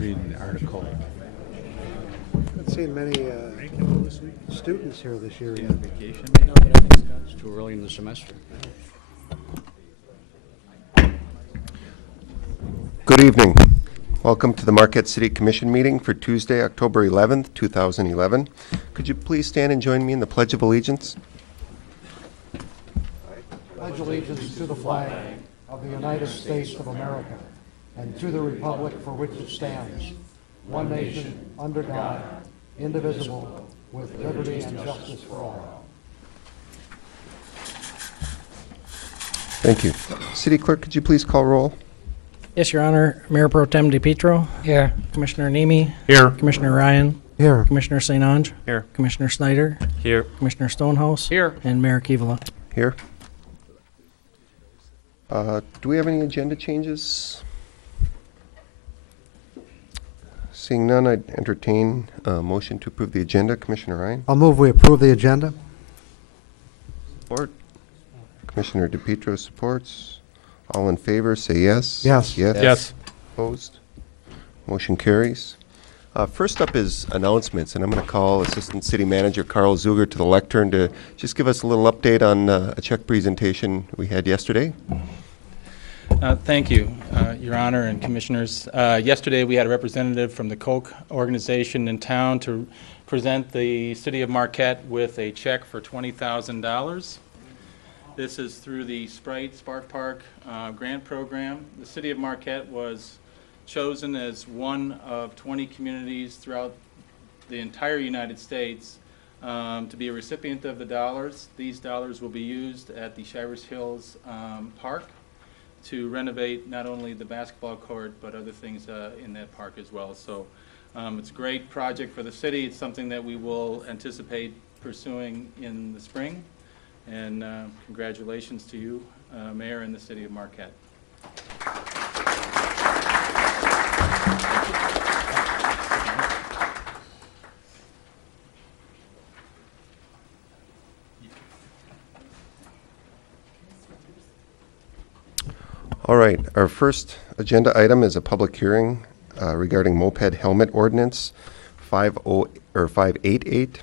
reading the article. Haven't seen many students here this year yet. Vacation, maybe? It's too early in the semester. Good evening. Welcome to the Marquette City Commission meeting for Tuesday, October 11th, 2011. Could you please stand and join me in the Pledge of Allegiance? Pledge allegiance to the flag of the United States of America and to the republic for which it stands, one nation, under God, indivisible, with liberty and justice for all. Thank you. City Clerk, could you please call roll? Yes, Your Honor. Mayor Pro Tem DePietro. Here. Commissioner Nemi. Here. Commissioner Ryan. Here. Commissioner St. Ange. Here. Commissioner Snyder. Here. Commissioner Stonehouse. Here. And Mayor Kivala. Here. Do we have any agenda changes? Seeing none, I'd entertain a motion to approve the agenda. Commissioner Ryan? I'll move we approve the agenda. Support. Commissioner DePietro supports. All in favor, say yes. Yes. Yes. Opposed? Motion carries. First up is announcements, and I'm going to call Assistant City Manager Carl Zuger to the lectern to just give us a little update on a check presentation we had yesterday. Thank you, Your Honor and Commissioners. Yesterday we had a representative from the Koch organization in town to present the City of Marquette with a check for $20,000. This is through the Sprite Spark Park grant program. The City of Marquette was chosen as one of 20 communities throughout the entire United States to be a recipient of the dollars. These dollars will be used at the Shivers Hills Park to renovate not only the basketball court but other things in that park as well. So it's a great project for the city. It's something that we will anticipate pursuing in the spring. And congratulations to you, Mayor, and the City of Marquette. All right, our first agenda item is a public hearing regarding moped helmet ordinance 588.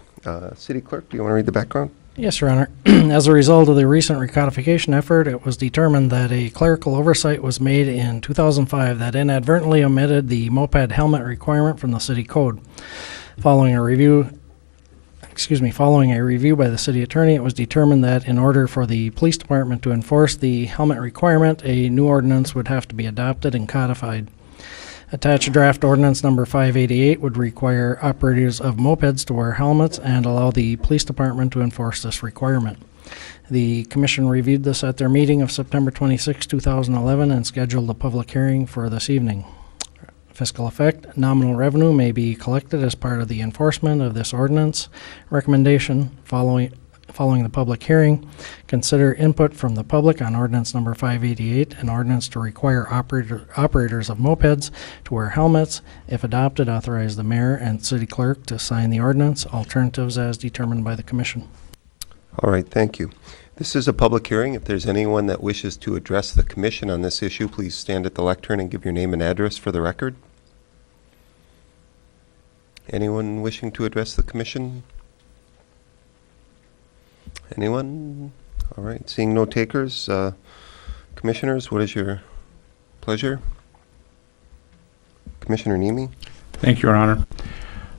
City Clerk, do you want to read the background? Yes, Your Honor. As a result of the recent recodification effort, it was determined that a clerical oversight was made in 2005 that inadvertently omitted the moped helmet requirement from the city code. Following a review by the city attorney, it was determined that in order for the police department to enforce the helmet requirement, a new ordinance would have to be adopted and codified. Attached draft ordinance number 588 would require operators of mopeds to wear helmets and allow the police department to enforce this requirement. The commission reviewed this at their meeting of September 26, 2011 and scheduled a public hearing for this evening. Fiscal effect: nominal revenue may be collected as part of the enforcement of this ordinance. Recommendation: following the public hearing, consider input from the public on ordinance number 588, an ordinance to require operators of mopeds to wear helmets. If adopted, authorize the mayor and city clerk to sign the ordinance. Alternatives as determined by the commission. All right, thank you. This is a public hearing. If there's anyone that wishes to address the commission on this issue, please stand at the lectern and give your name and address for the record. Anyone wishing to address the commission? Anyone? All right, seeing no takers. Commissioners, what is your pleasure? Commissioner Nemi? Thank you, Your Honor.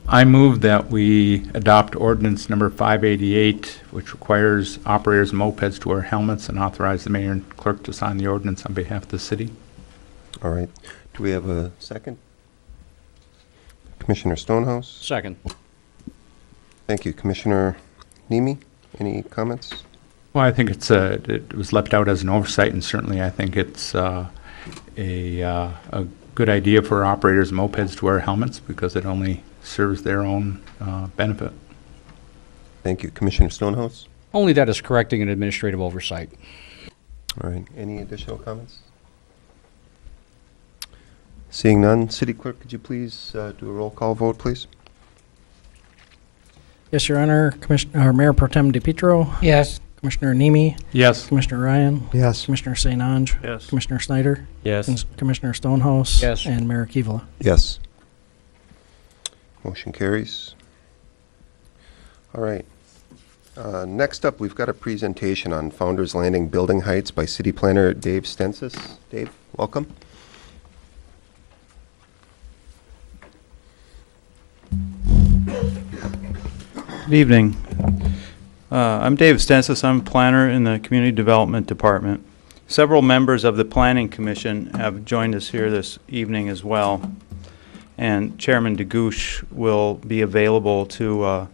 I move that we adopt ordinance number 588, which requires operators of mopeds to wear helmets, and authorize the mayor and clerk to sign the ordinance on behalf of the city. All right. Do we have a second? Commissioner Stonehouse? Second. Thank you. Commissioner Nemi, any comments? Well, I think it was left out as an oversight, and certainly I think it's a good idea for operators of mopeds to wear helmets because it only serves their own benefit. Thank you. Commissioner Stonehouse? Only that is correcting an administrative oversight. All right. Any additional comments? Seeing none, City Clerk, could you please do a roll call vote, please? Yes, Your Honor. Mayor Pro Tem DePietro. Yes. Commissioner Nemi. Yes. Commissioner Ryan. Yes. Commissioner St. Ange. Yes. Commissioner Snyder. Yes. Commissioner Stonehouse. Yes. And Mayor Kivala. Yes. Motion carries. All right. Next up, we've got a presentation on Founders Landing building heights by City Planner Dave Stensis. Dave, welcome. Good evening. I'm Dave Stensis. I'm a planner in the Community Development Department. Several members of the Planning Commission have joined us here this evening as well. And Chairman DeGoosh will be available to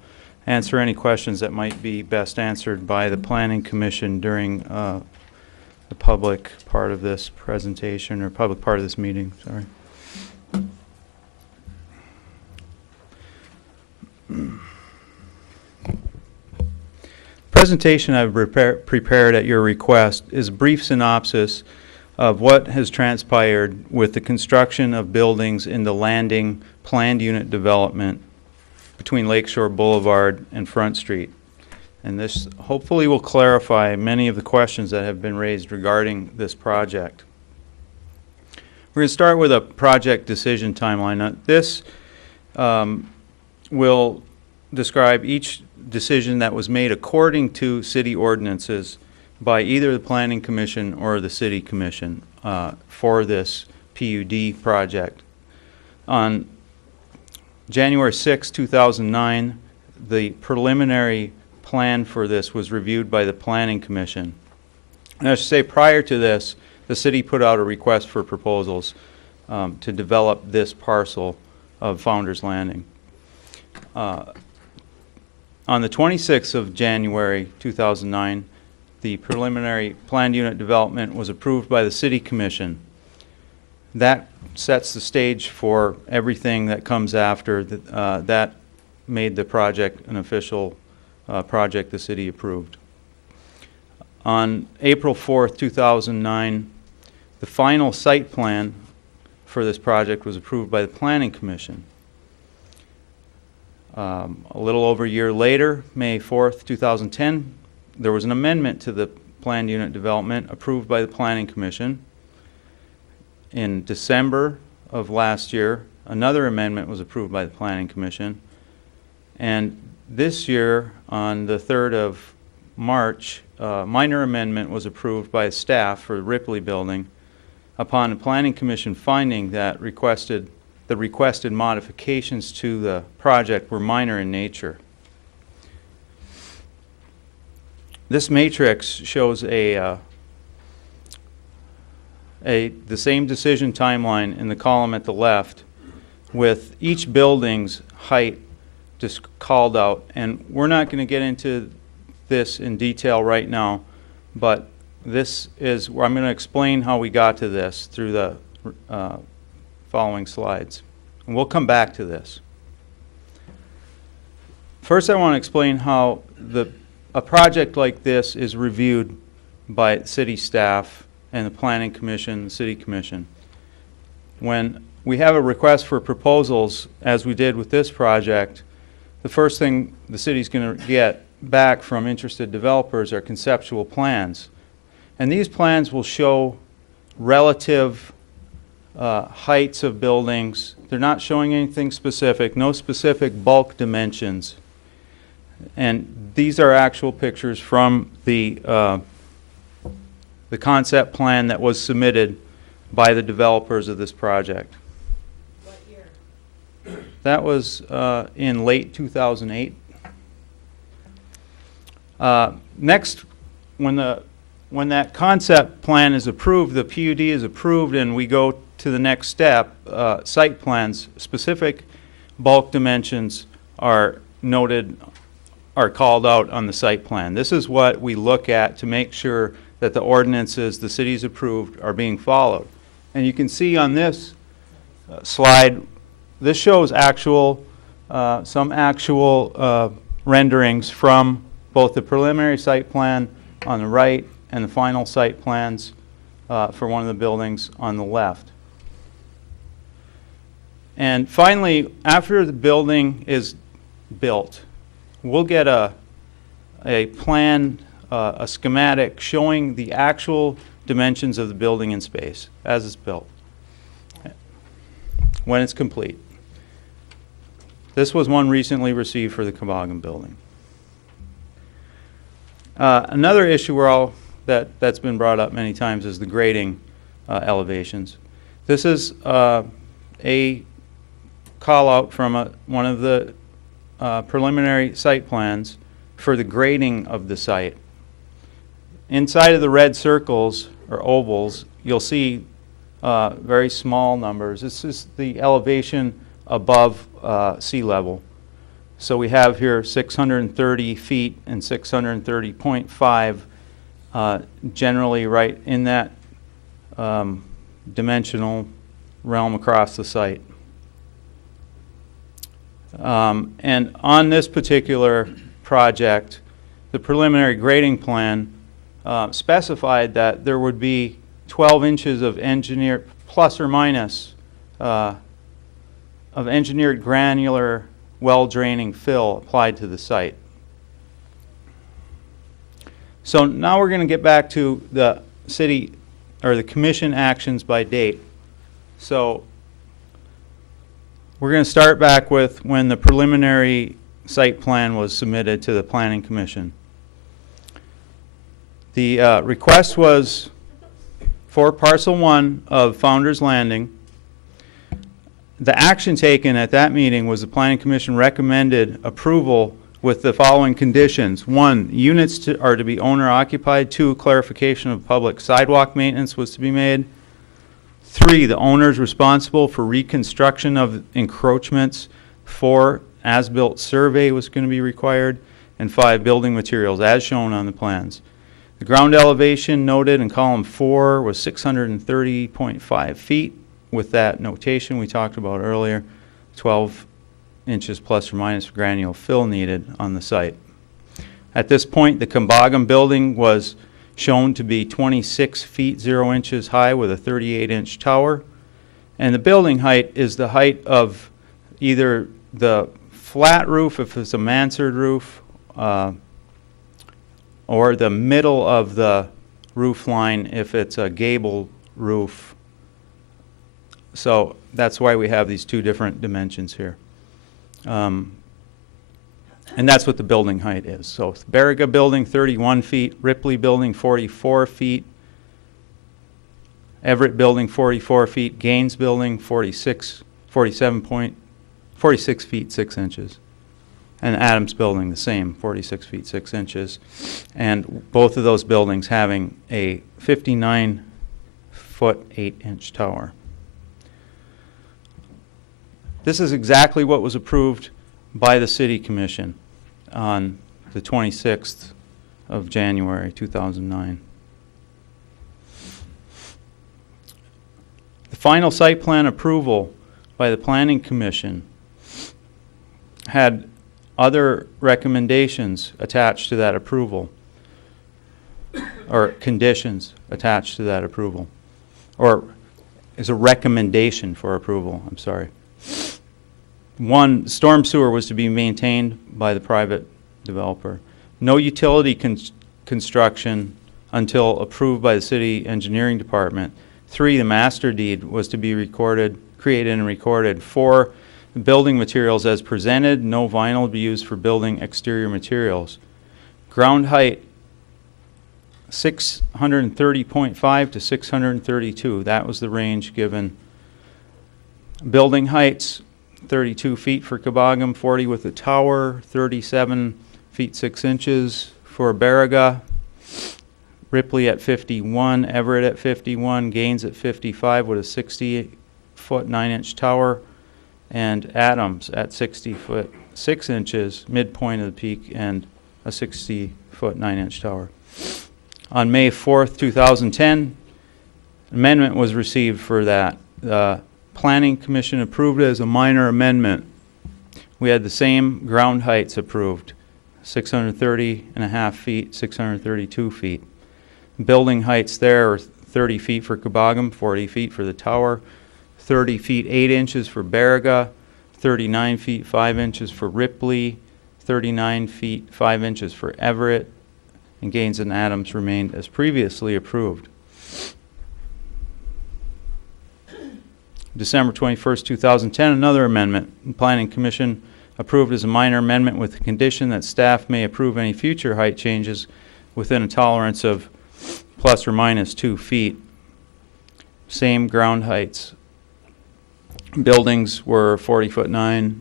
answer any questions that might be best answered by the Planning Commission during the public part of this presentation, or public part of this meeting, sorry. Presentation I've prepared at your request is a brief synopsis of what has transpired with the construction of buildings in the Landing planned unit development between Lakeshore Boulevard and Front Street. And this hopefully will clarify many of the questions that have been raised regarding this project. We're going to start with a project decision timeline. Now, this will describe each decision that was made according to city ordinances by either the Planning Commission or the City Commission for this PUD project. On January 6, 2009, the preliminary plan for this was reviewed by the Planning Commission. And I should say, prior to this, the city put out a request for proposals to develop this parcel of Founders Landing. On the 26th of January 2009, the preliminary planned unit development was approved by the City Commission. That sets the stage for everything that comes after. That made the project an official project the city approved. On April 4th, 2009, the final site plan for this project was approved by the Planning Commission. A little over a year later, May 4th, 2010, there was an amendment to the planned unit development approved by the Planning Commission. In December of last year, another amendment was approved by the Planning Commission. And this year, on the 3rd of March, a minor amendment was approved by staff for the Ripley building upon the Planning Commission finding that the requested modifications to the project were minor in nature. This matrix shows the same decision timeline in the column at the left with each building's height just called out. And we're not going to get into this in detail right now, but this is where I'm going to explain how we got to this through the following slides. And we'll come back to this. First, I want to explain how a project like this is reviewed by city staff and the Planning Commission, the City Commission. When we have a request for proposals, as we did with this project, the first thing the city's going to get back from interested developers are conceptual plans. And these plans will show relative heights of buildings. They're not showing anything specific, no specific bulk dimensions. And these are actual pictures from the concept plan that was submitted by the developers of this project. What year? That was in late 2008. Next, when that concept plan is approved, the PUD is approved, and we go to the next step. Site plans, specific bulk dimensions are noted, are called out on the site plan. This is what we look at to make sure that the ordinances the city's approved are being followed. And you can see on this slide, this shows some actual renderings from both the preliminary site plan on the right and the final site plans for one of the buildings on the left. And finally, after the building is built, we'll get a plan, a schematic showing the actual dimensions of the building in space as it's built when it's complete. This was one recently received for the Caboggin building. Another issue that's been brought up many times is the grading elevations. This is a call out from one of the preliminary site plans for the grading of the site. Inside of the red circles or ovals, you'll see very small numbers. This is the elevation above sea level. So we have here 630 feet and 630.5, generally right in that dimensional realm across the site. And on this particular project, the preliminary grading plan specified that there would be 12 inches of engineered, plus or minus, of engineered granular well-draining fill applied to the site. So now we're going to get back to the city or the commission actions by date. So we're going to start back with when the preliminary site plan was submitted to the Planning Commission. The request was for parcel 1 of Founders Landing. The action taken at that meeting was the Planning Commission recommended approval with the following conditions. 1, units are to be owner occupied. 2, clarification of public sidewalk maintenance was to be made. 3, the owner is responsible for reconstruction of encroachments. 4, as-built survey was going to be required. And 5, building materials as shown on the plans. The ground elevation noted in column 4 was 630.5 feet with that notation we talked about earlier, 12 inches plus or minus granular fill needed on the site. At this point, the Caboggin building was shown to be 26 feet 0 inches high with a 38-inch tower, and the building height is the height of either the flat roof if it's a mansard roof, or the middle of the roof line if it's a gable roof. So that's why we have these two different dimensions here. And that's what the building height is. So Baraga building 31 feet, Ripley building 44 feet, Everett building 44 feet, Gaines building 46 feet 6 inches. And Adams building the same, 46 feet 6 inches. And both of those buildings having a 59-foot 8-inch tower. This is exactly what was approved by the City Commission on the 26th of January 2009. The final site plan approval by the Planning Commission had other recommendations attached to that approval, or conditions attached to that approval, or is a recommendation for approval, I'm sorry. 1, storm sewer was to be maintained by the private developer. No utility construction until approved by the city engineering department. 3, the master deed was to be created and recorded. 4, building materials as presented. No vinyl to be used for building exterior materials. Ground height 630.5 to 632. That was the range given. Building heights 32 feet for Caboggin, 40 with the tower, 37 feet 6 inches for Baraga, Ripley at 51, Everett at 51, Gaines at 55 with a 60-foot 9-inch tower, and Adams at 60 foot 6 inches, midpoint of the peak, and a 60-foot 9-inch tower. On May 4th, 2010, amendment was received for that. The Planning Commission approved it as a minor amendment. We had the same ground heights approved, 630.5 feet, 632 feet. Building heights there are 30 feet for Caboggin, 40 feet for the tower, 30 feet 8 inches for Baraga, 39 feet 5 inches for Ripley, 39 feet 5 inches for Everett, and Gaines and Adams remained as previously approved. December 21st, 2010, another amendment. The Planning Commission approved as a minor amendment with the condition that staff may approve any future height changes within a tolerance of plus or minus 2 feet. Same ground heights. Buildings were 40 foot 9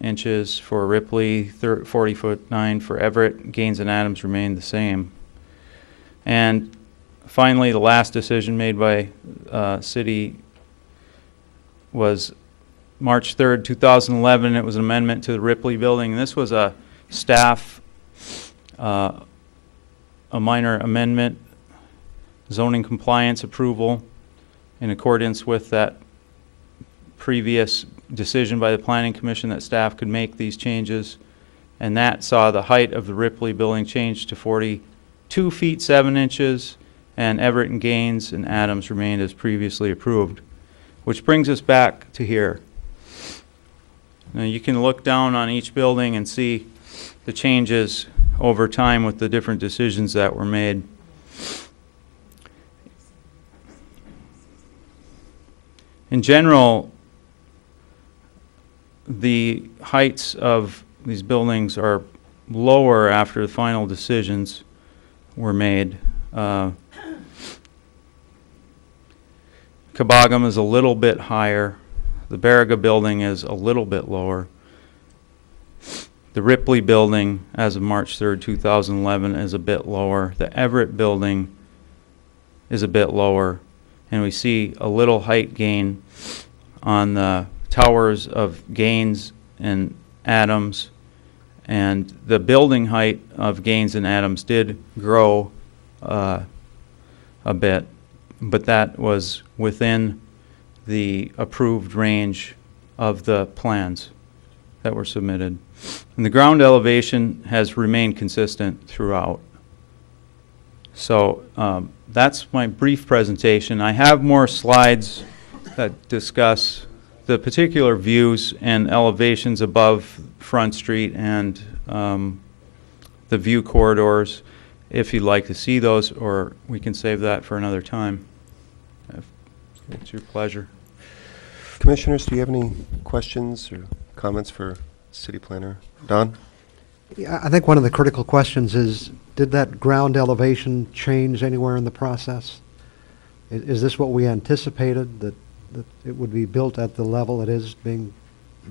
inches for Ripley, 40 foot 9 for Everett. Gaines and Adams remained the same. And finally, the last decision made by city was March 3rd, 2011. It was an amendment to the Ripley building. And this was a staff, a minor amendment, zoning compliance approval in accordance with that previous decision by the Planning Commission that staff could make these changes. And that saw the height of the Ripley building change to 42 feet 7 inches, and Everett and Gaines and Adams remained as previously approved. Which brings us back to here. Now you can look down on each building and see the changes over time with the different decisions that were made. In general, the heights of these buildings are lower after the final decisions were made. Cabogam is a little bit higher. The Baraga building is a little bit lower. The Ripley building, as of March 3rd, 2011, is a bit lower. The Everett building is a bit lower. And we see a little height gain on the towers of Gaines and Adams. And the building height of Gaines and Adams did grow a bit, but that was within the approved range of the plans that were submitted. And the ground elevation has remained consistent throughout. So that's my brief presentation. I have more slides that discuss the particular views and elevations above Front Street and the view corridors, if you'd like to see those, or we can save that for another time. It's your pleasure. Commissioners, do you have any questions or comments for City Planner? Don? Yeah, I think one of the critical questions is, did that ground elevation change anywhere in the process? Is this what we anticipated, that it would be built at the level it is being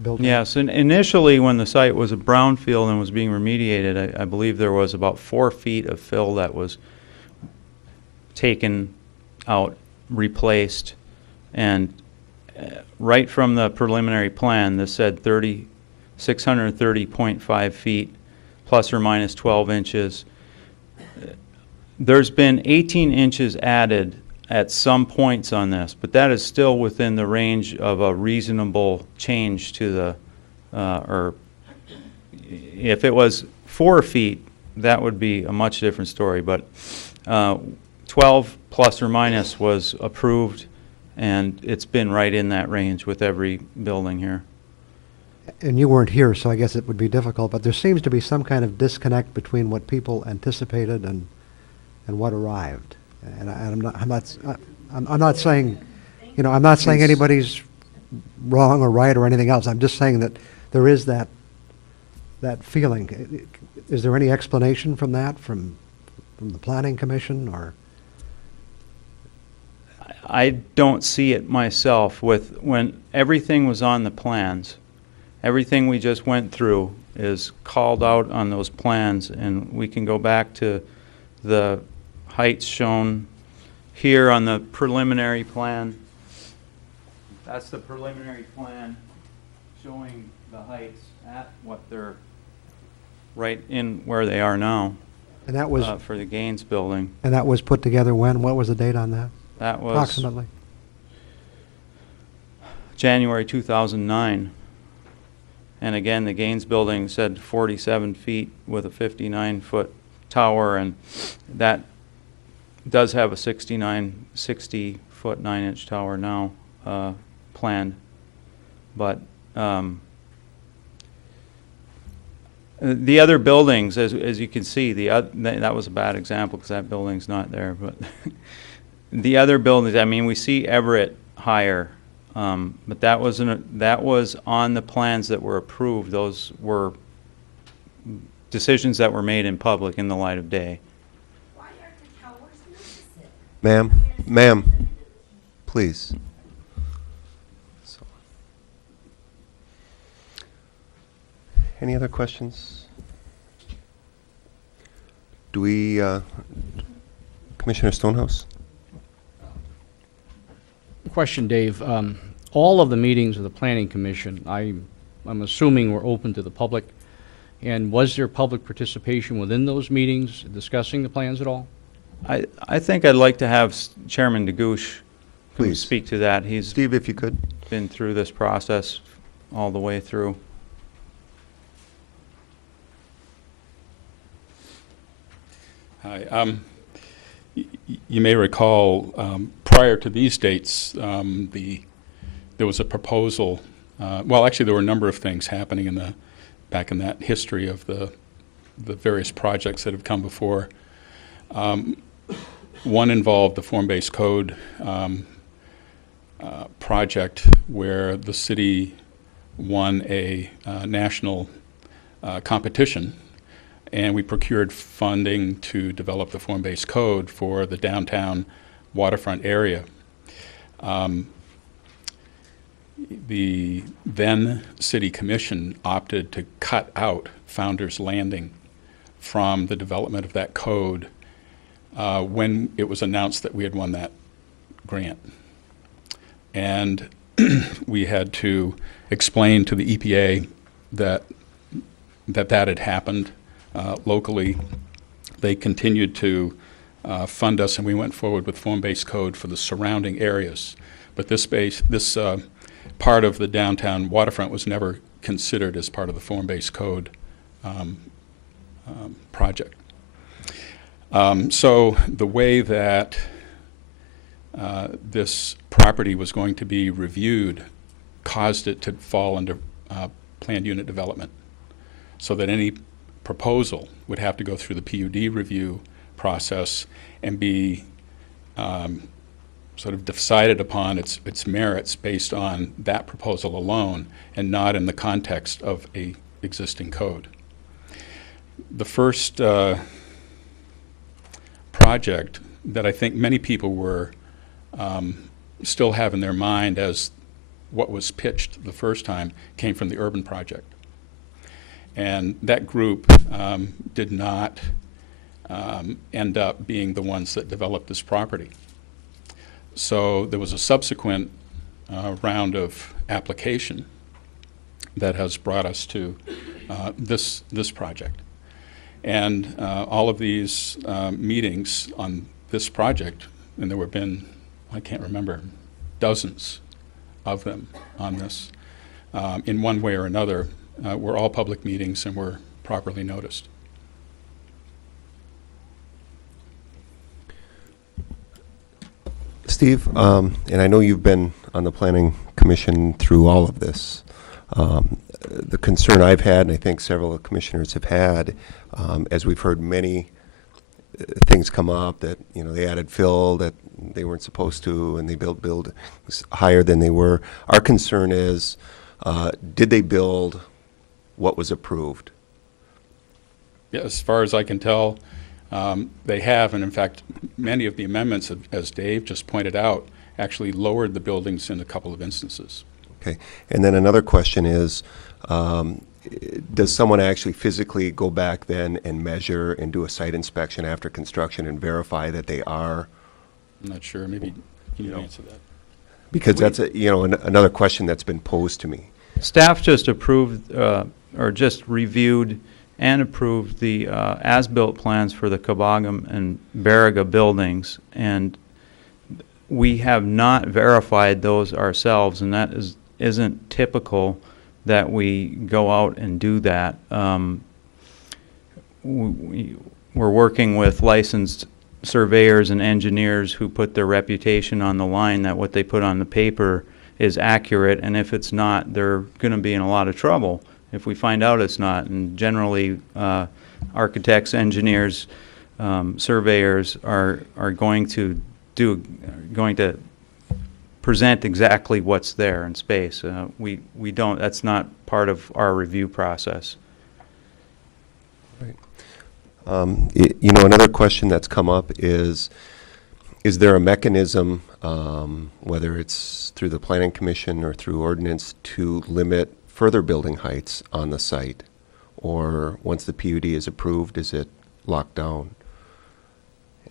built at? Yes, and initially when the site was a brownfield and was being remediated, I believe there was about 4 feet of fill that was taken out, replaced, and right from the preliminary plan, this said 630.5 feet plus or minus 12 inches. There's been 18 inches added at some points on this, but that is still within the range of a reasonable change to the, or if it was 4 feet, that would be a much different story, but 12 plus or minus was approved, and it's been right in that range with every building here. And you weren't here, so I guess it would be difficult, but there seems to be some kind of disconnect between what people anticipated and what arrived. And I'm not saying, I'm not saying anybody's wrong or right or anything else. I'm just saying that there is that feeling. Is there any explanation from that, from the Planning Commission, or? I don't see it myself. When everything was on the plans, everything we just went through is called out on those plans, and we can go back to the heights shown here on the preliminary plan. That's the preliminary plan showing the heights at what they're right in where they are now. And that was for the Gaines building. And that was put together when? What was the date on that? That was approximately January 2009. And again, the Gaines building said 47 feet with a 59-foot tower, and that does have a 60-foot 9-inch tower now planned. But the other buildings, as you can see, that was a bad example because that building's not there. But the other buildings, I mean, we see Everett higher But that was on the plans that were approved. Those were decisions that were made in public in the light of day. Why aren't the towers listed? Ma'am, please. So- Any other questions? Do we, Commissioner Stonehouse? Question, Dave. All of the meetings of the Planning Commission, I'm assuming were open to the public. And was there public participation within those meetings discussing the plans at all? I think I'd like to have Chairman DeGoosh Please. speak to that. He's Steve, if you could. been through this process all the way through. Hi. You may recall, prior to these dates, there was a proposal. Well, actually, there were a number of things happening back in that history of the various projects that have come before. One involved the form-based code project, where the city won a national competition, and we procured funding to develop the form-based code for the downtown waterfront area. The then City Commission opted to cut out Founders Landing from the development of that code when it was announced that we had won that grant. And we had to explain to the EPA that had happened locally. They continued to fund us, and we went forward with form-based code for the surrounding areas. But this part of the downtown waterfront was never considered as part of the form-based code project. So the way that this property was going to be reviewed caused it to fall under planned unit development, so that any proposal would have to go through the PUD review process and be sort of decided upon its merits based on that proposal alone, and not in the context of a existing code. The first project that I think many people were still have in their mind as what was pitched the first time came from the urban project. And that group did not end up being the ones that developed this property. So there was a subsequent round of application that has brought us to this project. And all of these meetings on this project, and there have been, I can't remember, dozens of them on this, in one way or another, were all public meetings and were properly noticed. Steve, and I know you've been on the Planning Commission through all of this. The concern I've had, and I think several commissioners have had, as we've heard many things come up that, you know, they added fill that they weren't supposed to, and they build higher than they were. Our concern is, did they build what was approved? Yeah, as far as I can tell, they have, and in fact, many of the amendments, as Dave just pointed out, actually lowered the buildings in a couple of instances. Okay, and then another question is, does someone actually physically go back then and measure and do a site inspection after construction and verify that they are? I'm not sure. Maybe can you answer that? Because that's another question that's been posed to me. Staff just approved, or just reviewed and approved the as-built plans for the Kabagam and Baraga buildings, and we have not verified those ourselves, and that isn't typical that we go out and do that. We're working with licensed surveyors and engineers who put their reputation on the line that what they put on the paper is accurate, and if it's not, they're going to be in a lot of trouble if we find out it's not. And generally, architects, engineers, surveyors are going to present exactly what's there in space. We don't, that's not part of our review process. You know, another question that's come up is there a mechanism, whether it's through the Planning Commission or through ordinance, to limit further building heights on the site? Or once the PUD is approved, is it locked down?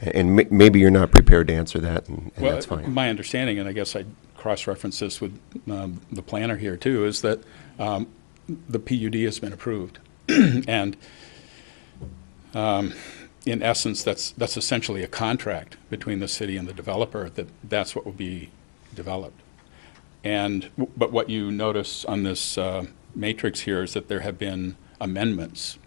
And maybe you're not prepared to answer that, and Well, that's fine. my understanding, and I guess I'd cross-reference this with the planner here too, is that the PUD has been approved. And in essence, that's essentially a contract between the city and the developer, that's what will be developed. And, but what you notice on this matrix here is that there have been amendments.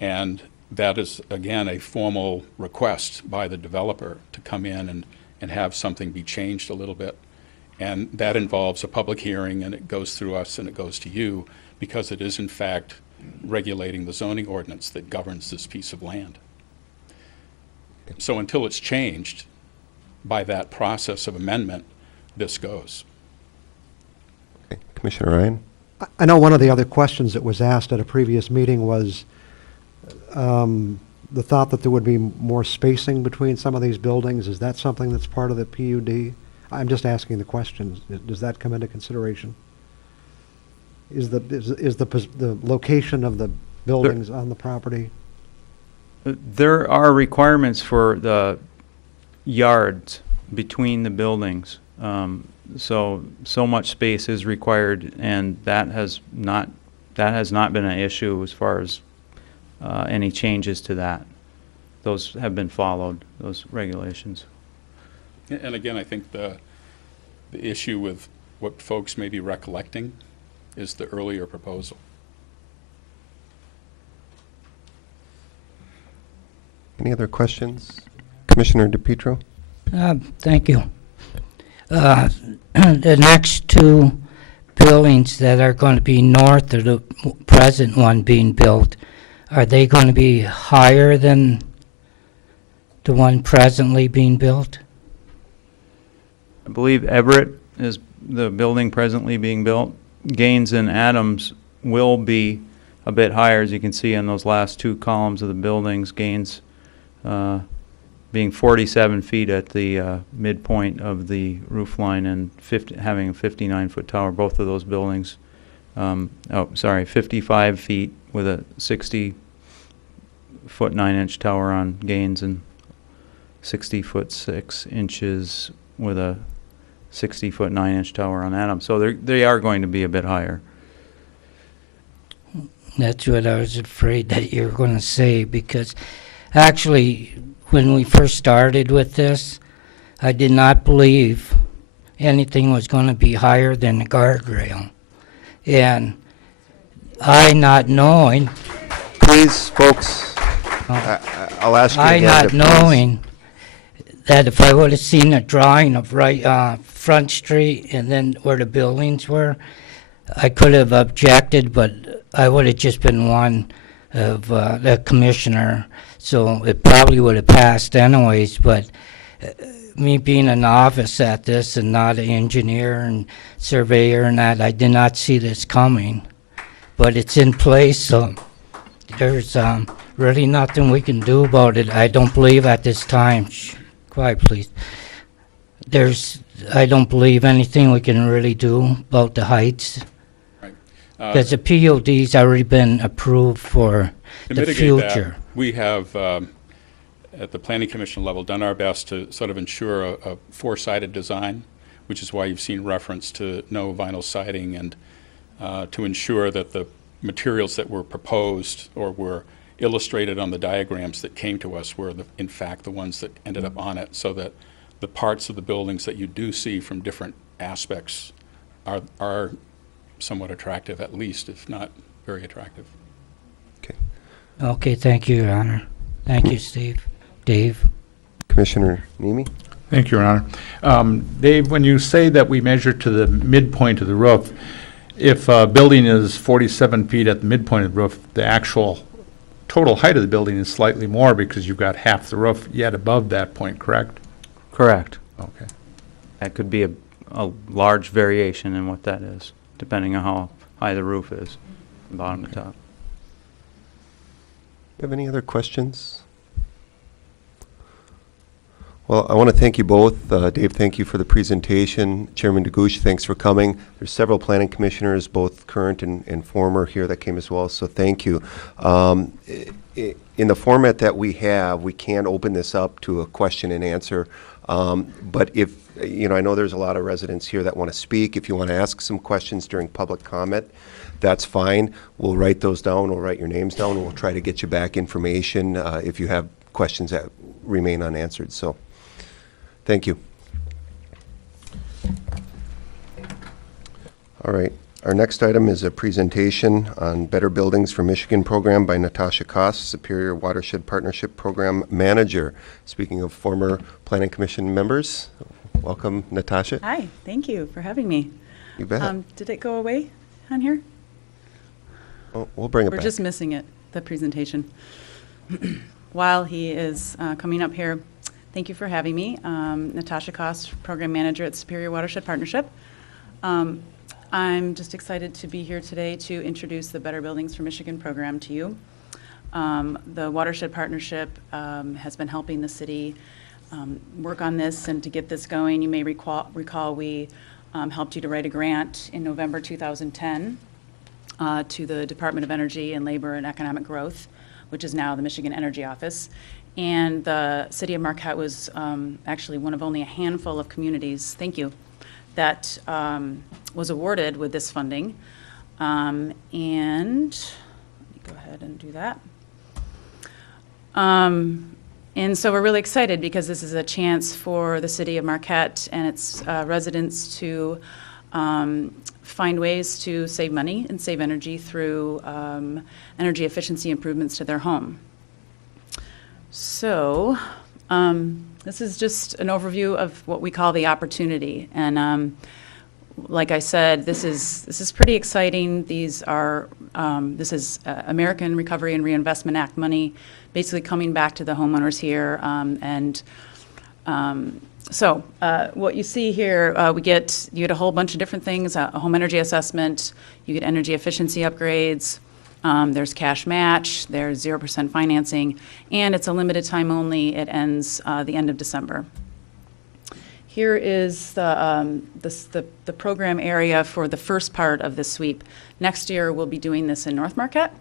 And that is, again, a formal request by the developer to come in and have something be changed a little bit. And that involves a public hearing, and it goes through us and it goes to you, because it is in fact regulating the zoning ordinance that governs this piece of land. So until it's changed by that process of amendment, this goes. Okay. Commissioner Ryan? I know one of the other questions that was asked at a previous meeting was the thought that there would be more spacing between some of these buildings. Is that something that's part of the PUD? I'm just asking the question. Does that come into consideration? Is the location of the buildings on the property? There are requirements for the yards between the buildings. So much space is required, and that has not been an issue as far as any changes to that. Those have been followed, those regulations. And again, I think the issue with what folks may be recollecting is the earlier proposal. Any other questions? Commissioner DePietro? Thank you. The next two buildings that are going to be north of the present one being built, are they going to be higher than the one presently being built? I believe Everett is the building presently being built. Gaines and Adams will be a bit higher, as you can see in those last two columns of the buildings. Gaines being 47 feet at the midpoint of the roof line, and having a 59-foot tower. Both of those buildings, 55 feet with a 60-foot 9-inch tower on Gaines, and 60-foot 6 inches with a 60-foot 9-inch tower on Adams. So they are going to be a bit higher. That's what I was afraid that you were going to say, because actually, when we first started with this, I did not believe anything was going to be higher than the guardrail. And I not knowing... Please, folks, I'll ask you I again not to knowing that if I would have seen a drawing of Front Street and then where the buildings were, I could have objected, but I would have just been one of the commissioner, so it probably would have passed anyways. But me being a novice at this and not an engineer and surveyor and that, I did not see this coming. But it's in place, so there's really nothing we can do about it, I don't believe, at this time. Shh, quiet, please. I don't believe anything we can really do about the heights. Right. Because the POD's already been approved for To the mitigate future. that, we have, at the Planning Commission level, done our best to sort of ensure a four-sided design, which is why you've seen reference to no vinyl siding, and to ensure that the materials that were proposed or were illustrated on the diagrams that came to us were, in fact, the ones that ended up on it, so that the parts of the buildings that you do see from different aspects are somewhat attractive, at least, if not very attractive. Okay, thank you, Your Honor. Thank you, Steve. Dave? Commissioner Nemi? Thank you, Your Honor. Dave, when you say that we measure to the midpoint of the roof, if a building is 47 feet at the midpoint of the roof, the actual total height of the building is slightly more because you've got half the roof yet above that point, correct? Correct. Okay. That could be a large variation in what that is, depending on how high the roof is, from bottom to top. You have any other questions? Well, I want to thank you both. Dave, thank you for the presentation. Chairman DeGoosh, thanks for coming. There's several planning commissioners, both current and former here that came as well, so thank you. In the format that we have, we can open this up to a question and answer. But if, I know there's a lot of residents here that want to speak. If you want to ask some questions during public comment, that's fine. We'll write those down. We'll write your names down. We'll try to get you back information if you have questions that remain unanswered. So. Thank you. All right. Our next item is a presentation on Better Buildings for Michigan program by Natasha Koss, Superior Watershed Partnership Program Manager. Speaking of former Planning Commission members, welcome, Natasha. Hi, thank you for having me. You bet. Did it go away on here? Oh, we'll bring it We're back. just missing it, the presentation. While he is coming up here, thank you for having me. Natasha Koss, Program Manager at Superior Watershed Partnership. I'm just excited to be here today to introduce the Better Buildings for Michigan program to you. The Watershed Partnership has been helping the city work on this and to get this going. You may recall we helped you to write a grant in November 2010 to the Department of Energy and Labor and Economic Growth, which is now the Michigan Energy Office. And the city of Marquette was actually one of only a handful of communities, thank you, that was awarded with this funding. And let me go ahead and do that. And so we're really excited because this is a chance for the city of Marquette and its residents to find ways to save money and save energy through energy efficiency improvements to their home. So this is just an overview of what we call the opportunity. And like I said, this is pretty exciting. These are this is American Recovery and Reinvestment Act money basically coming back to the homeowners here. So what you see here, you get a whole bunch of different things, a home energy assessment, you get energy efficiency upgrades, there's cash match, there's 0% financing, and it's a limited time only. It ends the end of December. Here is the program area for the first part of this sweep. Next year we'll be doing this in North Marquette,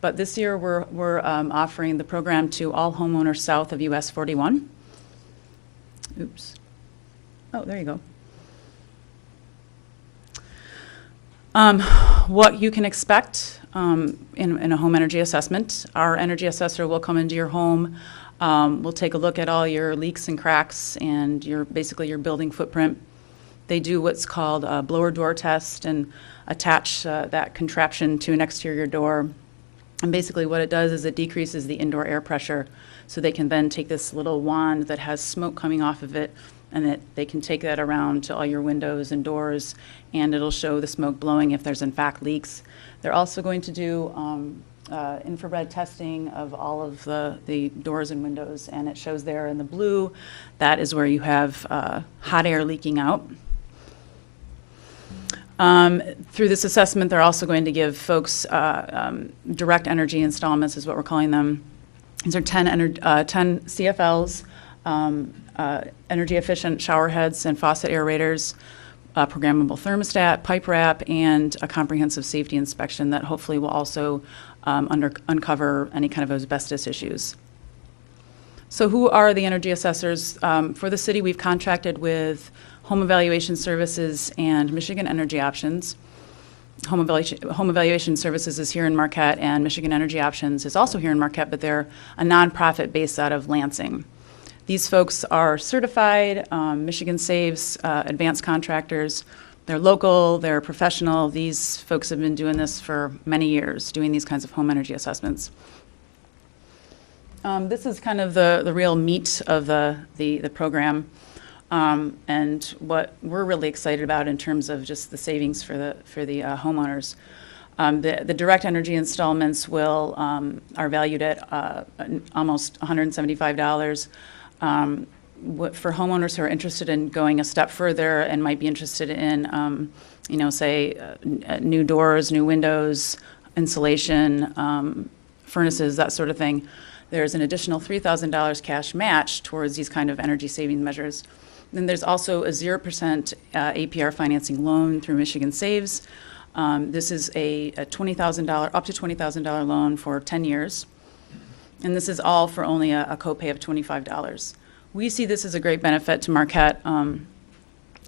but this year we're offering the program to all homeowners south of US 41. Oops. Oh, there you go. What you can expect in a home energy assessment. Our energy assessor will come into your home. We'll take a look at all your leaks and cracks and basically your building footprint. They do what's called a blower door test and attach that contraption to an exterior door. And basically what it does is it decreases the indoor air pressure, so they can then take this little wand that has smoke coming off of it, and they can take that around to all your windows and doors, and it'll show the smoke blowing if there's in fact leaks. They're also going to do infrared testing of all of the doors and windows, and it shows there in the blue, that is where you have hot air leaking out. Through this assessment, they're also going to give folks direct energy installments, is what we're calling them. These are 10 CFLs, energy efficient shower heads and faucet aerators, programmable thermostat, pipe wrap, and a comprehensive safety inspection that hopefully will also uncover any kind of asbestos issues. So who are the energy assessors? For the city, we've contracted with Home Evaluation Services and Michigan Energy Options. Home Evaluation Services is here in Marquette, and Michigan Energy Options is also here in Marquette, but they're a nonprofit based out of Lansing. These folks are certified, Michigan Saves advanced contractors. They're local, they're professional. These folks have been doing this for many years, doing these kinds of home energy assessments. This is kind of the real meat of the program. And what we're really excited about in terms of just the savings for the homeowners. The direct energy installments are valued at almost $175. for homeowners who are interested in going a step further and might be interested in, say, new doors, new windows, insulation, furnaces, that sort of thing, there's an additional $3,000 cash match towards these kind of energy saving measures. Then there's also a 0% APR financing loan through Michigan Saves. This is a $20,000, up to $20,000 loan for 10 years. And this is all for only a copay of $25. We see this as a great benefit to Marquette,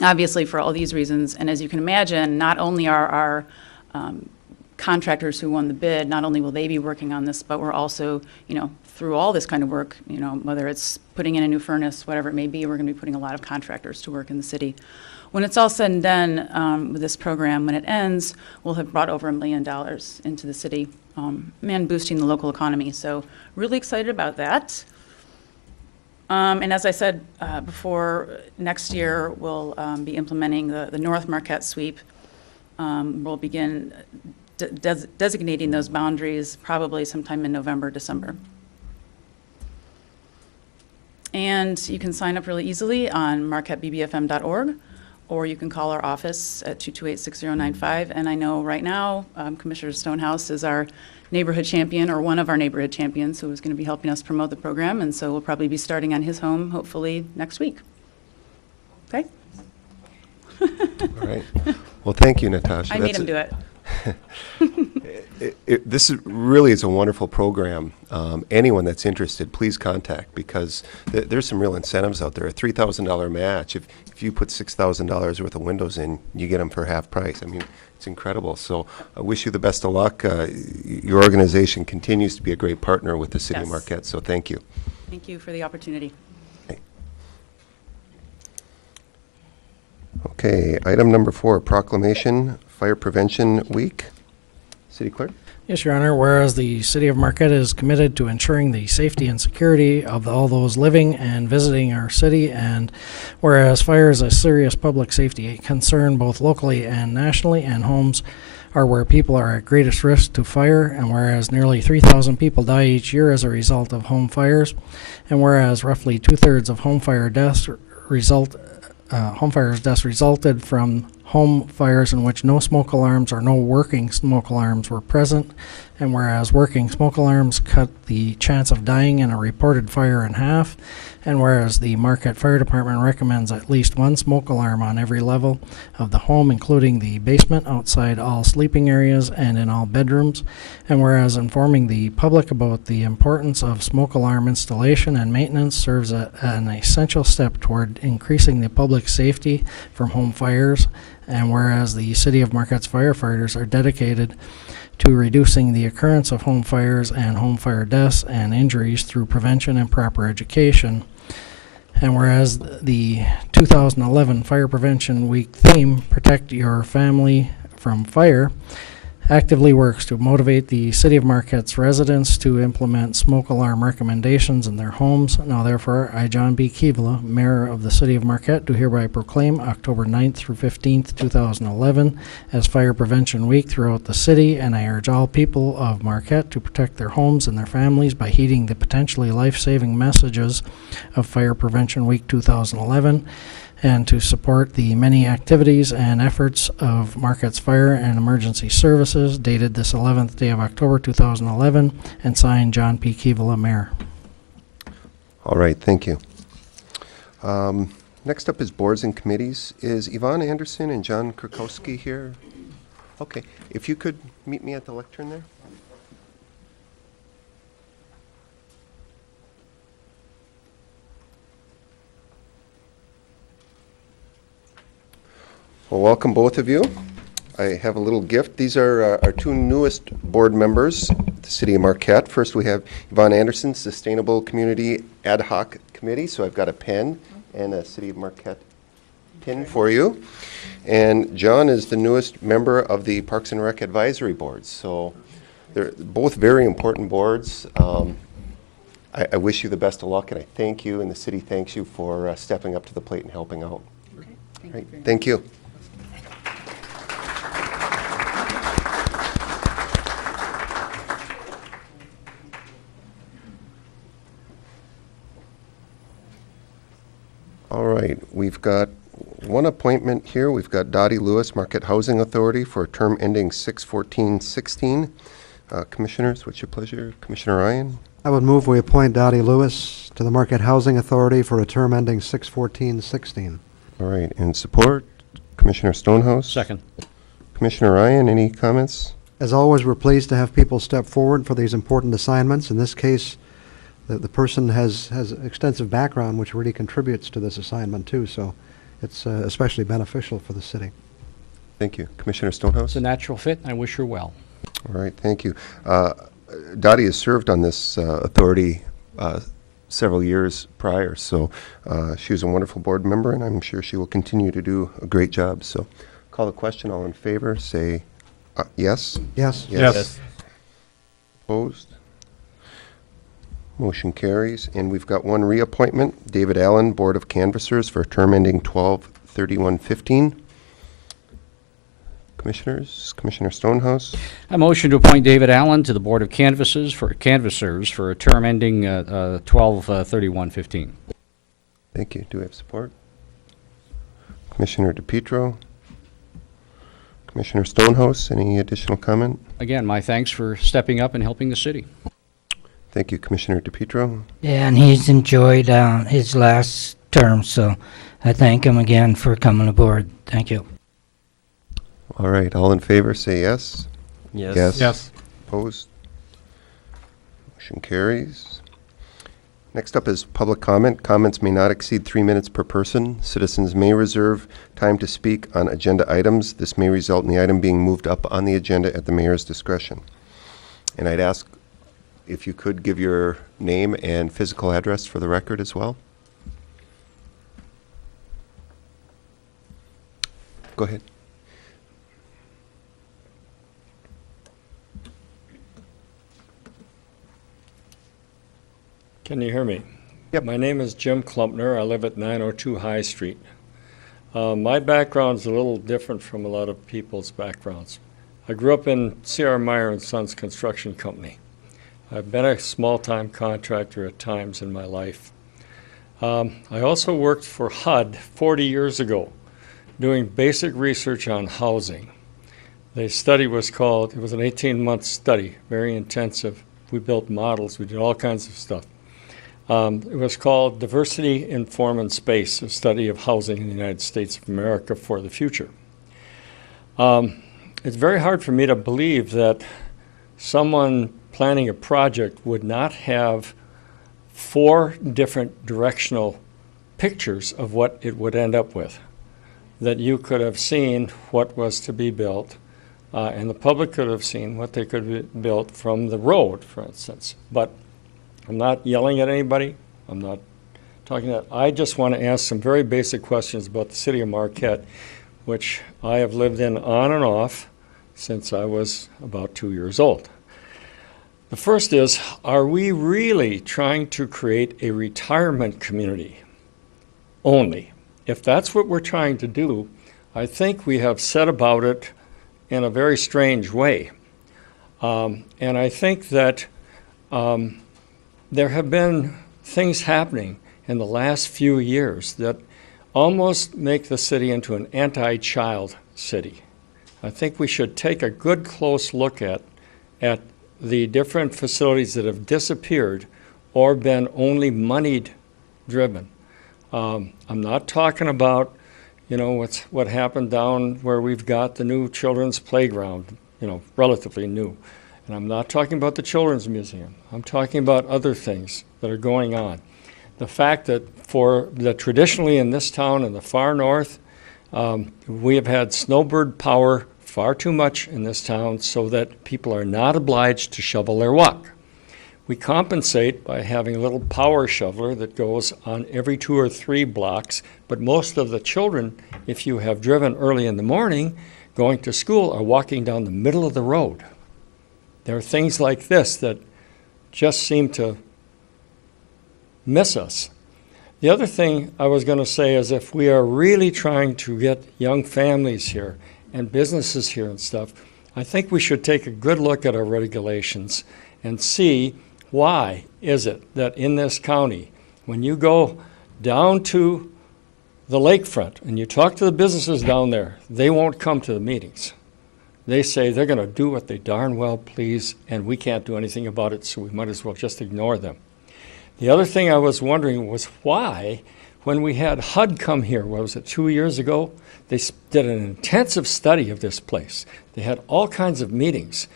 obviously for all these reasons. And as you can imagine, not only are our contractors who won the bid, not only will they be working on this, but we're also, through all this kind of work, whether it's putting in a new furnace, whatever it may be, we're going to be putting a lot of contractors to work in the city. When it's all said and done with this program, when it ends, we'll have brought over $1 million into the city and boosting the local economy. So really excited about that. And as I said before, next year we'll be implementing the North Marquette sweep. We'll begin designating those boundaries probably sometime in November, December. And you can sign up really easily on marquettebbfm.org, or you can call our office at 228-6095. And I know right now Commissioner Stonehouse is our neighborhood champion, or one of our neighborhood champions, who is going to be helping us promote the program. And so we'll probably be starting on his home hopefully next week. Okay? All right. Well, thank you, Natasha. I made him do it. This really is a wonderful program. Anyone that's interested, please contact, because there's some real incentives out there. A $3,000 match. If you put $6,000 worth of windows in, you get them for half price. I mean, it's incredible. So I wish you the best of luck. Your organization continues to be a great partner with the City of Marquette, so thank you. Thank you for the opportunity. Okay, item number 4, proclamation, Fire Prevention Week. City Clerk? Yes, Your Honor. Whereas the City of Marquette is committed to ensuring the safety and security of all those living and visiting our city, and whereas fire is a serious public safety concern both locally and nationally, and homes are where people are at greatest risk to fire, and whereas nearly 3,000 people die each year as a result of home fires, and whereas roughly 2/3 of home fires deaths resulted from home fires in which no smoke alarms or no working smoke alarms were present, and whereas working smoke alarms cut the chance of dying in a reported fire in half, and whereas the Marquette Fire Department recommends at least one smoke alarm on every level of the home, including the basement, outside all sleeping areas, and in all bedrooms, and whereas informing the public about the importance of smoke alarm installation and maintenance serves an essential step toward increasing the public safety from home fires, and whereas the City of Marquette's firefighters are dedicated to reducing the occurrence of home fires and home fire deaths and injuries through prevention and proper education. And whereas the 2011 Fire Prevention Week theme, Protect Your Family from Fire, actively works to motivate the City of Marquette's residents to implement smoke alarm recommendations in their homes. Now therefore, I, John B. Keevala, Mayor of the City of Marquette, do hereby proclaim October 9th through 15th, 2011 as Fire Prevention Week throughout the city, and I urge all people of Marquette to protect their homes and their families by heeding the potentially life-saving messages of Fire Prevention Week 2011, and to support the many activities and efforts of Marquette's Fire and Emergency Services, dated this 11th day of October 2011, and signed John P. Keevala, Mayor. All right, thank you. Next up is boards and committees. Is Yvonne Anderson and John Krakowski here? Okay, if you could meet me at the lectern there. Well, welcome both of you. I have a little gift. These are our 2 newest board members, the City of Marquette. First, we have Yvonne Anderson, Sustainable Community Ad Hoc Committee. So I've got a pen and a City of Marquette pin for you. And John is the newest member of the Parks and Rec Advisory Board. So they're both very important boards. I wish you the best of luck, and I thank you, and the city thanks you for stepping up to the plate and helping out. Okay, Thank you. we've got one appointment here. We've got Dottie Lewis, Marquette Housing Authority, for a term ending 6/14/16. Commissioners, what's your pleasure? Commissioner Ryan? I would move we appoint Dottie Lewis to the Marquette Housing Authority for a term ending 6/14/16. All right, in support, Commissioner Stonehouse? Second. Commissioner Ryan, any comments? As always, we're pleased to have people step forward for these important assignments. In this case, the person has extensive background, which really contributes to this assignment too, so it's especially beneficial for the city. Thank you. Commissioner Stonehouse? It's a natural fit, and I wish her well. All right, thank you. Dottie has served on this authority several years prior, so she was a wonderful board member, and I'm sure she will continue to do a great job. So call the question. All in favor, say yes. Yes? Yes. Opposed? Motion carries. And we've got one reappointment, David Allen, Board of Canvassers, for a term ending 12/31/15. Commissioners, Commissioner Stonehouse? I motion to appoint David Allen to the Board of Canvassers for a term ending 12/31/15. Thank you. Do we have support? Commissioner DePietro? Commissioner Stonehouse, any additional comment? Again, my thanks for stepping up and helping the city. Thank you, Commissioner DePietro. Yeah, and he's enjoyed his last term, so I thank him again for coming aboard. Thank you. All right, all in favor, say yes. Yes. Yes. Opposed? Motion carries. Next up is public comment. Comments may not exceed 3 minutes per person. Citizens may reserve time to speak on agenda items. This may result in the item being moved up on the agenda at the mayor's discretion. And I'd ask if you could give your name and physical address for the record as well. Go ahead. Can you hear me? Yep. My name is Jim Klumpner. I live at 902 High Street. My background's a little different from a lot of people's backgrounds. I grew up in C.R. Meyer and Sons Construction Company. I've been a small-time contractor at times in my life. I also worked for HUD 40 years ago, doing basic research on housing. The study was called, it was an 18-month study, very intensive. We built models, we did all kinds of stuff. It was called Diversity in Form and Space, a study of housing in the United States of America for the future. It's very hard for me to believe that someone planning a project would not have 4 different directional pictures of what it would end up with. That you could have seen what was to be built, and the public could have seen what they could be built from the road, for instance. But I'm not yelling at anybody. I'm not talking that. I just want to ask some very basic questions about the city of Marquette, which I have lived in on and off since I was about 2 years old. The first is, are we really trying to create a retirement community only? If that's what we're trying to do, I think we have set about it in a very strange way. And I think that there have been things happening in the last few years that almost make the city into an anti-child city. I think we should take a good close look at the different facilities that have disappeared or been only moneyed driven. I'm not talking about, what happened down where we've got the new children's playground, relatively new. And I'm not talking about the Children's Museum. I'm talking about other things that are going on. The fact that traditionally in this town in the far north, we have had snowbird power far too much in this town so that people are not obliged to shovel their walk. We compensate by having a little power shoveler that goes on every 2 or 3 blocks, but most of the children, if you have driven early in the morning, going to school, are walking down the middle of the road. There are things like this that just seem to miss us. The other thing I was going to say is if we are really trying to get young families here and businesses here and stuff, I think we should take a good look at our regulations and see why is it that in this county, when you go down to the lakefront and you talk to the businesses down there, they won't come to the meetings. They say they're going to do what they darn well please, and we can't do anything about it, so we might as well just ignore them. The other thing I was wondering was why, when we had HUD come here, what was it, 2 years ago, they did an intensive study of this place. They had all kinds of meetings.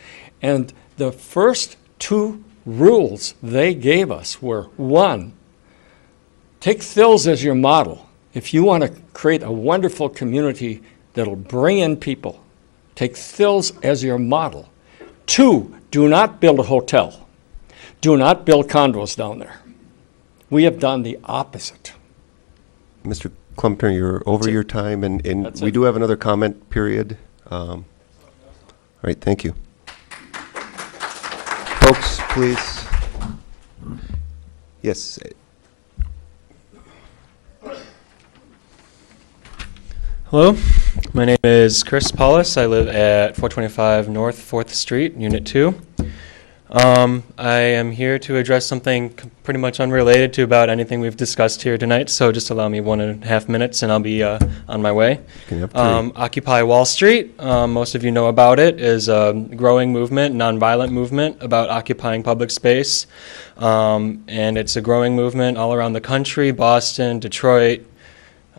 And the first 2 rules they gave us were, 1, take Thills as your model. If you want to create a wonderful community that'll bring in people, take Thills as your model. 2, do not build a hotel. Do not build condos down there. We have done the opposite. Mr. Klumpner, you're over your time, and we do have another comment period. All right, thank you. Folks, please. Yes. Hello, my name is Chris Paulus. I live at 425 North 4th Street, Unit 2. I am here to address something pretty much unrelated to about anything we've discussed here tonight, so just allow me 1.5 minutes and I'll be on my way. Occupy Wall Street, most of you know about it, is a growing movement, nonviolent movement about occupying public space. And it's a growing movement all around the country, Boston, Detroit,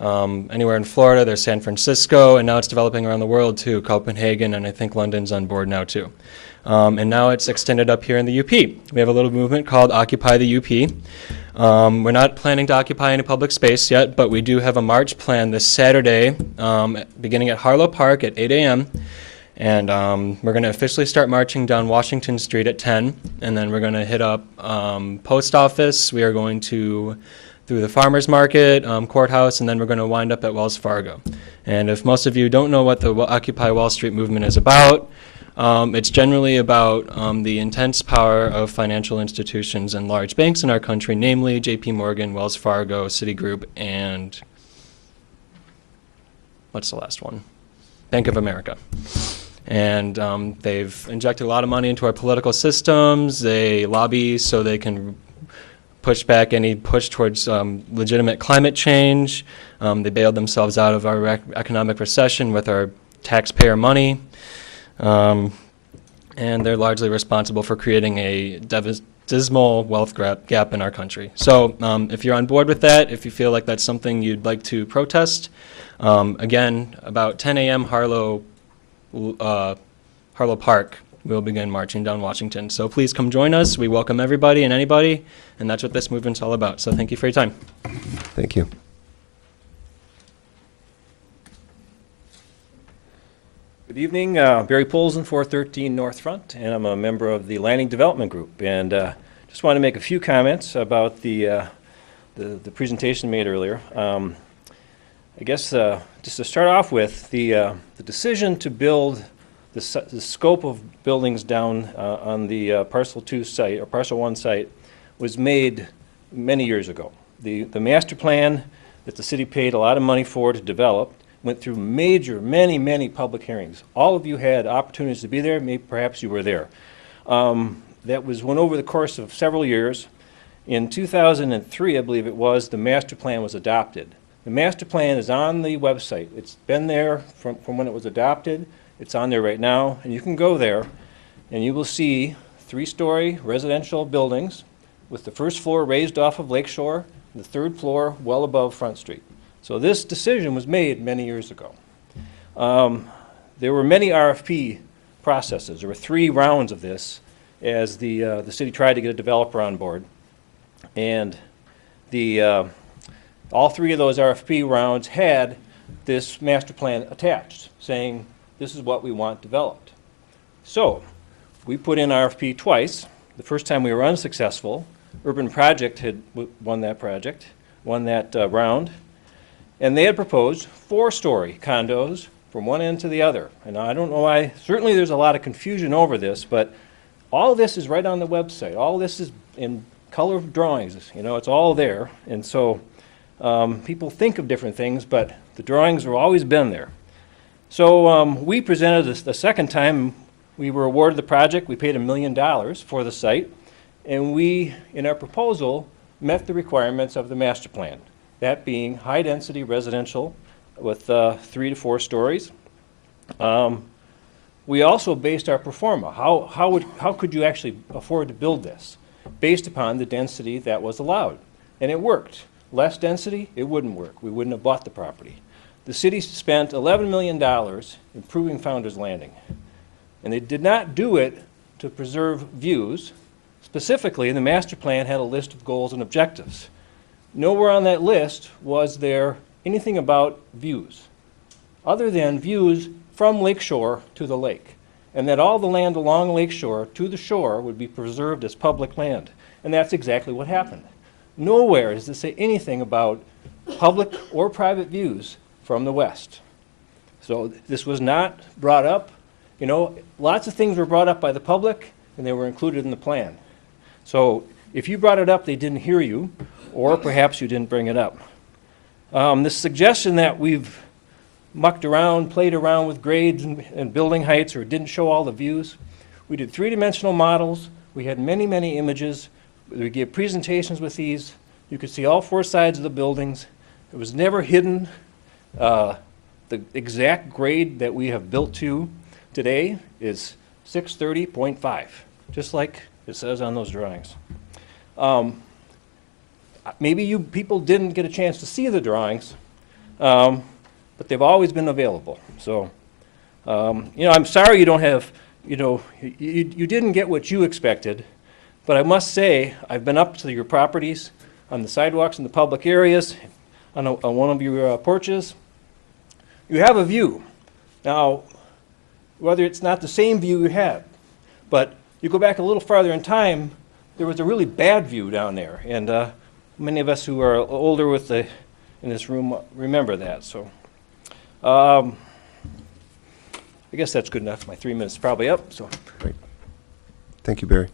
anywhere in Florida. There's San Francisco, and now it's developing around the world too, Copenhagen, and I think London's on board now too. And now it's extended up here in the UP. We have a little movement called Occupy the UP. We're not planning to occupy any public space yet, but we do have a march planned this Saturday, beginning at Harlow Park at 8 a.m. And we're going to officially start marching down Washington Street at 10, and then we're going to hit up Post Office. We are going to through the Farmers Market, Courthouse, and then we're going to wind up at Wells Fargo. And if most of you don't know what the Occupy Wall Street movement is about, it's generally about the intense power of financial institutions and large banks in our country, namely JP Morgan, Wells Fargo, Citigroup, and what's the last one? Bank of America. And they've injected a lot of money into our political systems. They lobby so they can push back any push towards legitimate climate change. They bailed themselves out of our economic recession with our taxpayer money. And they're largely responsible for creating a dismal wealth gap in our country. So if you're on board with that, if you feel like that's something you'd like to protest, again, about 10 a.m. Harlow Park, we'll begin marching down Washington. So please come join us. We welcome everybody and anybody, and that's what this movement's all about. So thank you for your time. Thank you. Good evening, Barry Polson, 413 North Front, and I'm a member of the Landing Development Group. And just want to make a few comments about the presentation made earlier. I guess just to start off with, the decision to build the scope of buildings down on the Parcel 2 site, or Parcel 1 site, was made many years ago. The master plan that the city paid a lot of money for to develop went through many public hearings. All of you had opportunities to be there. Maybe perhaps you were there. That went over the course of several years. In 2003, I believe it was, the master plan was adopted. The master plan is on the website. It's been there from when it was adopted. It's on there right now, and you can go there, and you will see 3-story residential buildings with the first floor raised off of Lakeshore, the third floor well above Front Street. So this decision was made many years ago. There were many RFP processes. There were 3 rounds of this as the city tried to get a developer on board. And all 3 of those RFP rounds had this master plan attached, saying this is what we want developed. So we put in RFP twice. The first time we were unsuccessful. Urban Project had won that round. And they had proposed 4-story condos from one end to the other. And I don't know why, certainly there's a lot of confusion over this, but all of this is right on the website. All of this is in color drawings, you know, it's all there. And so people think of different things, but the drawings have always been there. So we presented this the second time we were awarded the project. We paid $1 million for the site, and we, in our proposal, met the requirements of the master plan. that being high-density residential with 3 to 4 stories. We also based our pro forma. How could you actually afford to build this? Based upon the density that was allowed. And it worked. Less density, it wouldn't work. We wouldn't have bought the property. The city spent $11 million improving Founder's Landing. And they did not do it to preserve views. Specifically, the master plan had a list of goals and objectives. Nowhere on that list was there anything about views, other than views from Lakeshore to the lake, and that all the land along Lakeshore to the shore would be preserved as public land. And that's exactly what happened. Nowhere does it say anything about public or private views from the west. So this was not brought up. You know, lots of things were brought up by the public, and they were included in the plan. So if you brought it up, they didn't hear you, or perhaps you didn't bring it up. This suggestion that we've mucked around, played around with grades and building heights, or didn't show all the views. We did 3-dimensional models. We had many, many images. We gave presentations with these. You could see all 4 sides of the buildings. It was never hidden. The exact grade that we have built to today is 630.5, just like it says on those drawings. Maybe you people didn't get a chance to see the drawings, but they've always been available. So, you know, I'm sorry you don't have, you know, you didn't get what you expected, but I must say, I've been up to your properties, on the sidewalks in the public areas, on one of your porches. You have a view. Now, whether it's not the same view you had, but you go back a little farther in time, there was a really bad view down there, and many of us who are older in this room remember that. So, I guess that's good enough. My 3 minutes is probably up. So, Great. Thank you, Barry.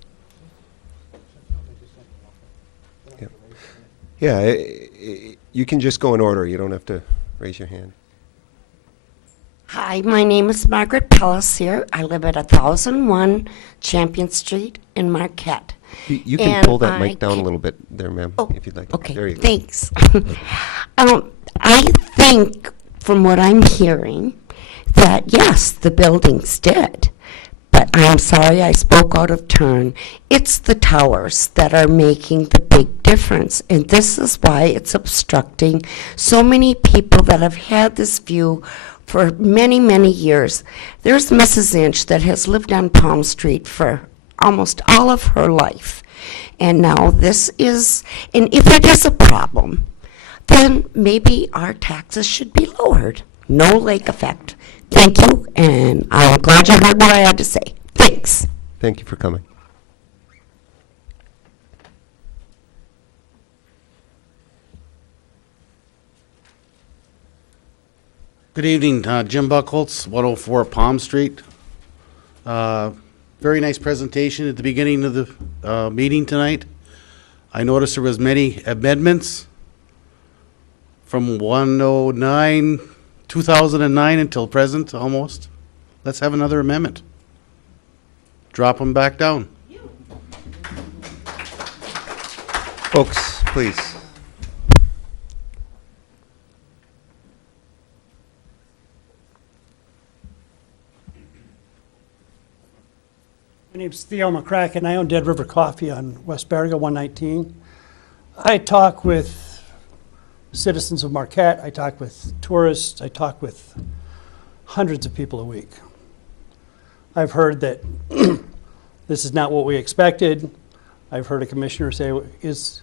Yeah, you can just go in order. You don't have to raise your hand. Hi, my name is Margaret Pellisier. I live at 1001 Champion Street in Marquette. You can And pull that mic I down a ca- little bit there, ma'am, if you'd like. Okay, There you go. thanks. I think, from what I'm hearing, that yes, the buildings did. But I'm sorry I spoke out of turn. It's the towers that are making the big difference. And this is why it's obstructing so many people that have had this view for many, many years. There's Mrs. Inch that has lived on Palm Street for almost all of her life. And now this is, and if it is a problem, then maybe our taxes should be lowered. No lake effect. Thank you, and I'm glad you heard what I had to say. Thanks. Thank you for coming. Good evening, Jim Buckholz, 104 Palm Street. Very nice presentation at the beginning of the meeting tonight. I noticed there was many amendments from 2009 until present, almost. Let's have another amendment. Drop them back down. Folks, please. My name's Theo McCracken. I own Dead River Coffee on West Barriga, 119. I talk with citizens of Marquette. I talk with tourists. I talk with hundreds of people a week. I've heard that this is not what we expected. I've heard a commissioner say, "Is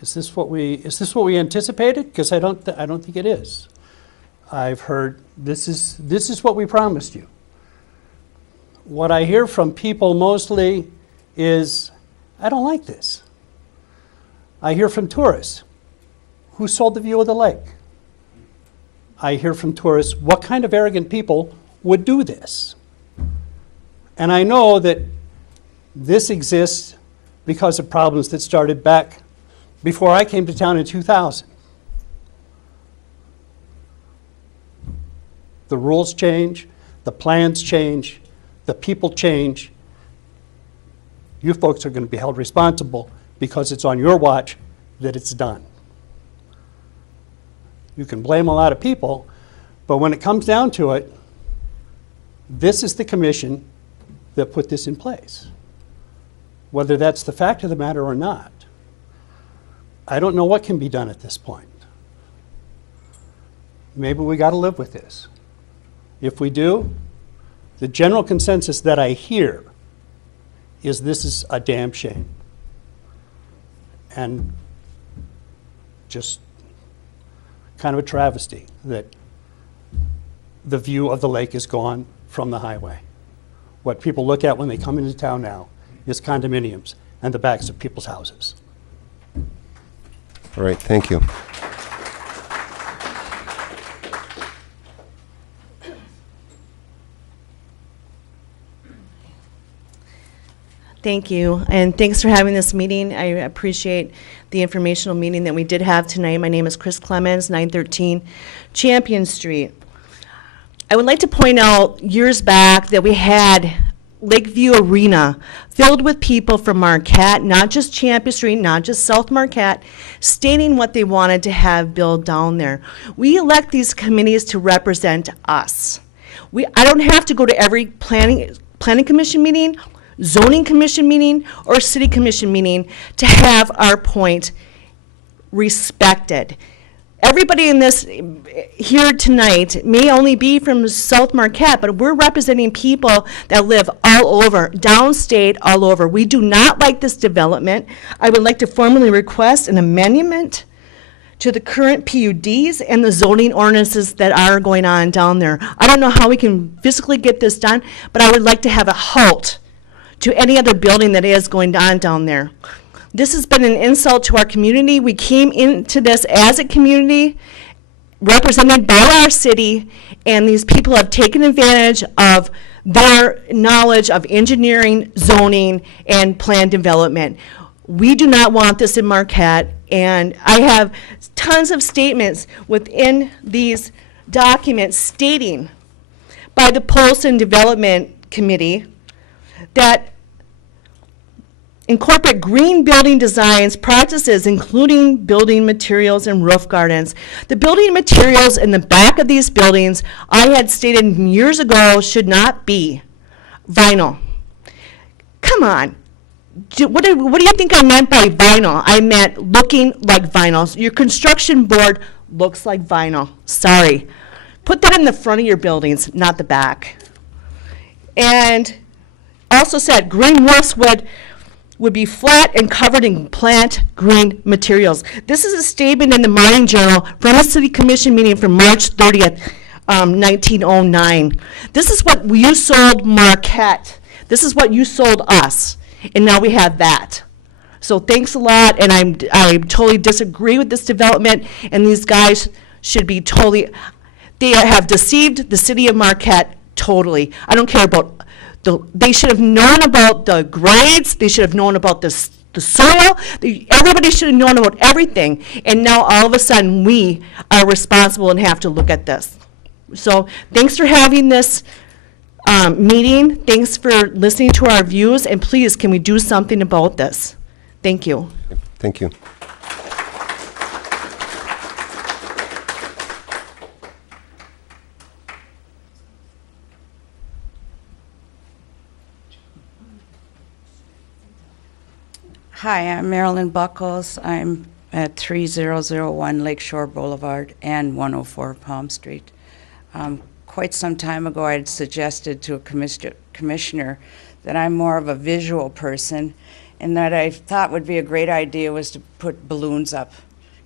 this what we anticipated?" Because I don't think it is. I've heard this is what we promised you. What I hear from people mostly is, I don't like this. I hear from tourists, who sold the view of the lake? I hear from tourists, what kind of arrogant people would do this? And I know that this exists because of problems that started back before I came to town in 2000. The rules change, the plans change, the people change. You folks are going to be held responsible because it's on your watch that it's done. You can blame a lot of people, but when it comes down to it, this is the commission that put this in place. Whether that's the fact of the matter or not, I don't know what can be done at this point. Maybe we got to live with this. If we do, the general consensus that I hear is this is a damn shame. And just kind of a travesty that the view of the lake is gone from the highway. What people look at when they come into town now is condominiums and the backs of people's houses. All right, thank you. Thank you, and thanks for having this meeting. I appreciate the informational meeting that we did have tonight. My name is Chris Clemens, 913 Champion Street. I would like to point out years back that we had Lakeview Arena filled with people from Marquette, not just Champion Street, not just South Marquette, stating what they wanted to have built down there. We elect these committees to represent us. I don't have to go to every planning commission meeting, zoning commission meeting, or city commission meeting to have our point respected. Everybody in this here tonight may only be from South Marquette, but we're representing people that live all over, downstate, all over. We do not like this development. I would like to formally request an amendment to the current PUDs and the zoning ordinances that are going on down there. I don't know how we can physically get this done, but I would like to have a halt to any other building that is going on down there. This has been an insult to our community. We came into this as a community represented by our city, and these people have taken advantage of their knowledge of engineering, zoning, and plan development. We do not want this in Marquette, and I have tons of statements within these documents stating by the Polson Development Committee that incorporate green building designs, practices, including building materials and roof gardens. The building materials in the back of these buildings, I had stated years ago, should not be vinyl. Come on. What do you think I meant by vinyl? I meant looking like vinyl. Your construction board looks like vinyl. Sorry. Put that in the front of your buildings, not the back. And also said green roofs would be flat and covered in plant green materials. This is a statement in the Morning Journal from a city commission meeting from March 30th, 1909. This is what you sold Marquette. This is what you sold us, and now we have that. So thanks a lot, and I totally disagree with this development, and these guys should be they have deceived the city of Marquette totally. I don't care about they should have known about the grades. They should have known about the soil. Everybody should have known about everything. And now all of a sudden we are responsible and have to look at this. So thanks for having this meeting. Thanks for listening to our views. And please, can we do something about this? Thank you. Thank you. Hi, I'm Marilyn Buckles. I'm at 3001 Lakeshore Boulevard and 104 Palm Street. Quite some time ago, I had suggested to a commissioner that I'm more of a visual person, and that I thought would be a great idea was to put balloons up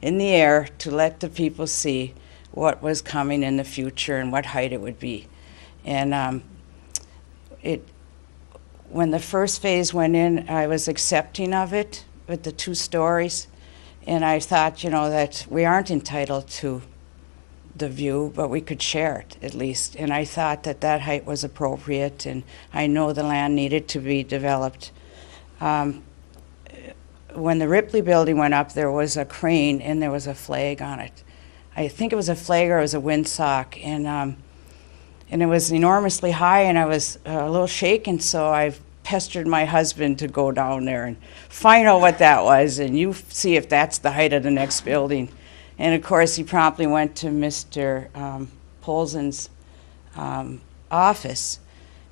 in the air to let the people see what was coming in the future and what height it would be. And when the first phase went in, I was accepting of it with the 2 stories. And I thought, that we aren't entitled to the view, but we could share it at least. And I thought that height was appropriate, and I know the land needed to be developed. When the Ripley building went up, there was a crane and there was a flag on it. I think it was a flag or it was a windsock. And it was enormously high, and I was a little shaken, so I pestered my husband to go down there and find out what that was, and you see if that's the height of the next building. And of course, he promptly went to Mr. Polzen's office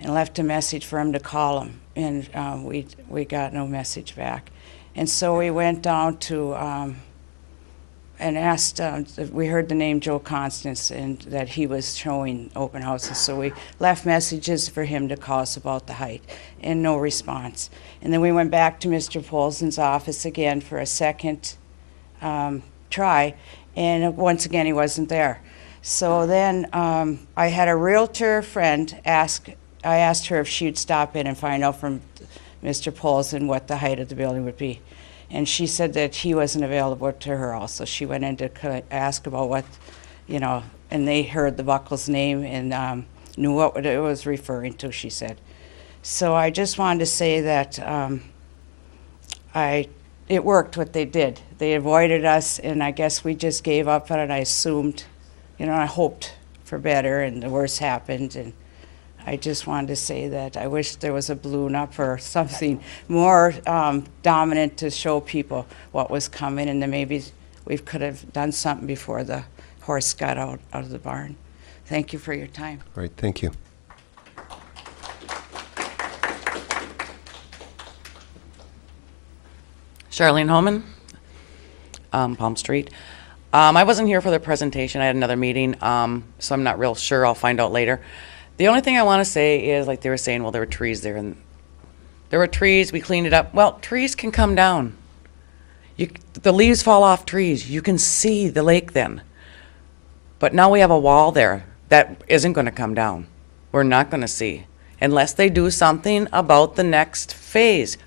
and left a message for him to call him. And we got no message back. And so we went down to and asked, we heard the name Joe Constance and that he was showing open houses. So we left messages for him to call us about the height and no response. And then we went back to Mr. Polzen's office again for a second try, and once again he wasn't there. So then I had a realtor friend I asked her if she'd stop in and find out from Mr. Polzen what the height of the building would be. And she said that he wasn't available to her also. She went in to ask about what, you know, and they heard the Buckles name and knew what it was referring to, she said. So I just wanted to say that it worked what they did. They avoided us, and I guess we just gave up on it. I assumed, you know, I hoped for better, and the worst happened. And I just wanted to say that I wish there was a balloon up or something more dominant to show people what was coming, and then maybe we could have done something before the horse got out of the barn. Thank you for your time. All right, thank you. Charlene Homan, Palm Street. I wasn't here for the presentation. I had another meeting, so I'm not real sure. I'll find out later. The only thing I want to say is, like they were saying, well, there were trees there, and there were trees, we cleaned it up. Well, trees can come down. The leaves fall off trees. You can see the lake then. But now we have a wall there that isn't going to come down. We're not going to see, unless they do something about the next phase.